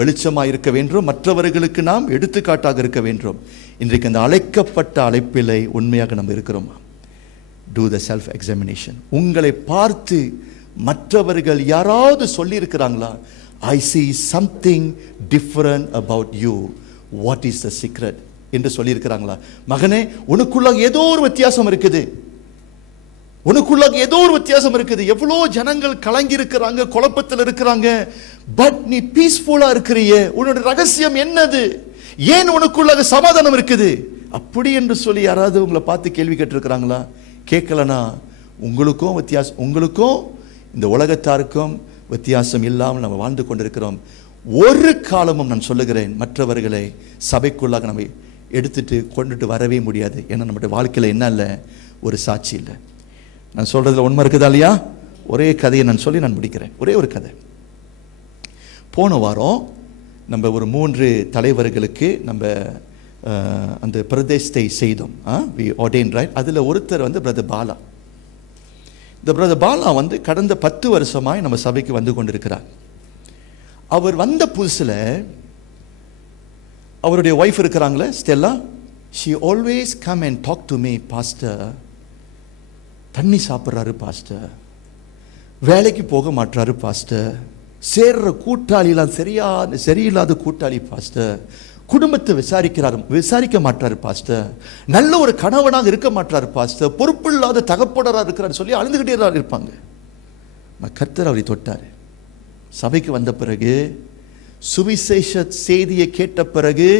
வெளிச்சமாக இருக்க வேண்டும், மற்றவர்களுக்கு நாம் எடுத்துக்காட்டாக இருக்க வேண்டும். இன்றைக்கு அந்த அழைக்கப்பட்ட அழைப்பிலை உண்மையாக நம்ம இருக்கிறோமா? Do the self examination. உங்களை பார்த்து மற்றவர்கள் யாராவது சொல்லி இருக்கிறாங்களா? I see something different about you. What is the secret என்று சொல்லி இருக்கிறாங்களா? மகனே, உனக்குள்ளாக ஏதோ ஒரு வித்தியாசம் இருக்குது, உனக்குள்ளாக ஏதோ ஒரு வித்தியாசம் இருக்குது. எவ்வளோ ஜனங்கள் கலங்கி இருக்கிறாங்க, குழப்பத்தில் இருக்கிறாங்க, பட் நீ பீஸ்ஃபுல்லா இருக்கிறியே. உன்னோட ரகசியம் என்னது? ஏன் உனக்குள்ளாக சமாதானம் இருக்குது? அப்படி என்று சொல்லி யாராவது உங்களை பார்த்து கேள்வி கேட்டிருக்கிறாங்களா? கேட்கலனா உங்களுக்கும் வித்தியாசம், உங்களுக்கும் இந்த உலகத்தாருக்கும் வித்தியாசம் இல்லாமல் நம்ம வாழ்ந்து கொண்டிருக்கிறோம். ஒரு காலமும் நான் சொல்லுகிறேன், மற்றவர்களை சபைக்குள்ளாக நம்ம எடுத்துட்டு கொண்டுட்டு வரவே முடியாது. ஏன்னா நம்முடைய வாழ்க்கையில் என்ன இல்லை, ஒரு சாட்சி இல்லை. நான் சொல்றதுல உண்மை இருக்குதா இல்லையா? ஒரே கதையை நான் சொல்லி நான் முடிக்கிறேன். ஒரே ஒரு கதை. போன வாரம் நம்ம ஒரு 3 தலைவர்களுக்கு நம்ம அந்த பிரதேசத்தை செய்தோம். we ordained, right? அதில் ஒருத்தர் பிரதர் பாலா. இந்த பிரதர் பாலா கடந்த 10 வருஷமாய் நம்ம சபைக்கு வந்து கொண்டிருக்கிறார். அவர் வந்த புதுசில் அவருடைய ஒய்ஃப் இருக்கிறாங்களே Stella, she always come and talk to me, pastor தண்ணி சாப்பிட்றாரு பாஸ்டர், வேலைக்கு போக மாட்டாரு பாஸ்டர், சேர்ற கூட்டாளிலாம் சரியில்லாத கூட்டாளி பாஸ்டர், குடும்பத்தை விசாரிக்க மாட்டாரு பாஸ்டர், நல்ல ஒரு கணவனாக இருக்க மாட்டாரு பாஸ்டர், பொறுப்பில்லாத தகப்பனராக இருக்கிறார் சொல்லி அழுதுகிட்டே தான் இருப்பாங்க. கர்த்தர் அவரை தொட்டாரு. சபைக்கு வந்த பிறகு சுவிசேஷ செய்தியை கேட்ட பிறகு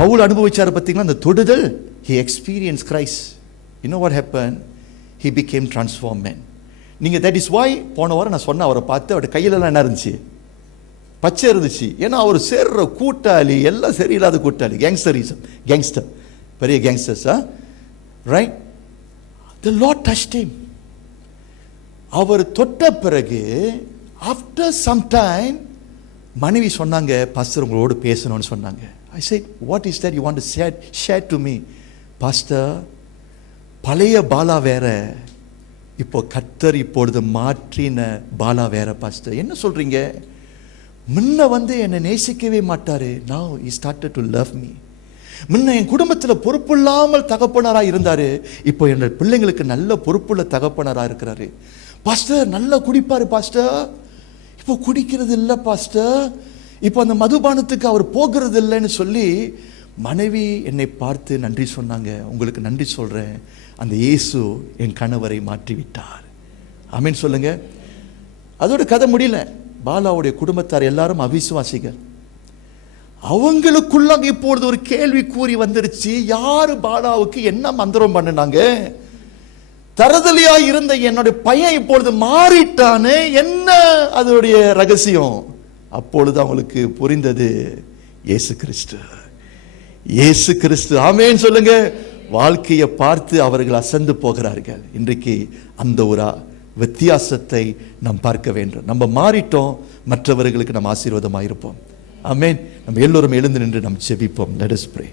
பவுல் அனுபவிச்சார் பார்த்தீங்களா அந்த தொடுதல். he experienced Christ. you know what happened? he became transformed man. நீங்க that is why போன வாரம் நான் சொன்ன அவரை பார்த்து அவருடைய கையிலலாம் என்ன இருந்துச்சு? பச்சை இருந்துச்சு. ஏன்னா அவர் சேர்ற கூட்டாளி எல்லாம் சரியில்லாத கூட்டாளி, கேங்ஸ்டர், பெரிய gangsters. Right? the Lord touched him. அவர் தொட்ட பிறகு ஆஃப்டர் சம் டைம் மனைவி சொன்னாங்க, பாஸ்டர் உங்களோடு பேசணும்னு சொன்னாங்க. I said, what is that you want to share to me? Pastor, பழைய பாலா வேற, இப்போ கர்த்தர் இப்பொழுது மாற்றின பாலா வேற பாஸ்டர். என்ன சொல்றீங்க? முன்ன என்னை நேசிக்கவே மாட்டாரு. now he started to love me. முன்ன என் குடும்பத்தில் பொறுப்பில்லாமல் தகப்பனராக இருந்தாரு, இப்போ என் பிள்ளைங்களுக்கு நல்ல பொறுப்புள்ள தகப்பனராக இருக்கிறாரு. பாஸ்டர் நல்லா குடிப்பாரு பாஸ்டர், இப்போ குடிக்கிறது இல்லை பாஸ்டர், இப்போ அந்த மதுபானத்துக்கு அவர் போகிறது இல்லைன்னு சொல்லி மனைவி என்னை பார்த்து நன்றி சொன்னாங்க. உங்களுக்கு நன்றி சொல்றேன், அந்த இயேசு என் கணவரை மாற்றி விட்டார். ஆமென் சொல்லுங்க. அதோட கதை முடியல. பாலாவுடைய குடும்பத்தார் எல்லாரும் அவிசுவாசிகள். அவங்களுக்குள்ள இப்பொழுது ஒரு கேள்வி கூறி வந்துருச்சு, யாரு பாலாவுக்கு என்ன மந்திரம் பண்ணினாங்க? தரதலியா இருந்த என்னுடைய பையன் இப்பொழுது மாறிட்டானே, என்ன அதோடைய ரகசியம்? அப்பொழுது அவங்களுக்கு புரிந்தது, இயேசு கிறிஸ்து, இயேசு கிறிஸ்து. ஆமென் சொல்லுங்க. வாழ்க்கையை பார்த்து அவர்கள் அசந்து போகிறார்கள். இன்றைக்கு அந்த ஒரு வித்தியாசத்தை நாம் பார்க்க வேண்டும். நம்ம மாறிட்டோம், மற்றவர்களுக்கு நம்ம ஆசீர்வாதமாக இருப்போம். ஆமென். நம்ம எல்லோரும் எழுந்து நின்று நாம் ஜெபிப்போம். Let us pray.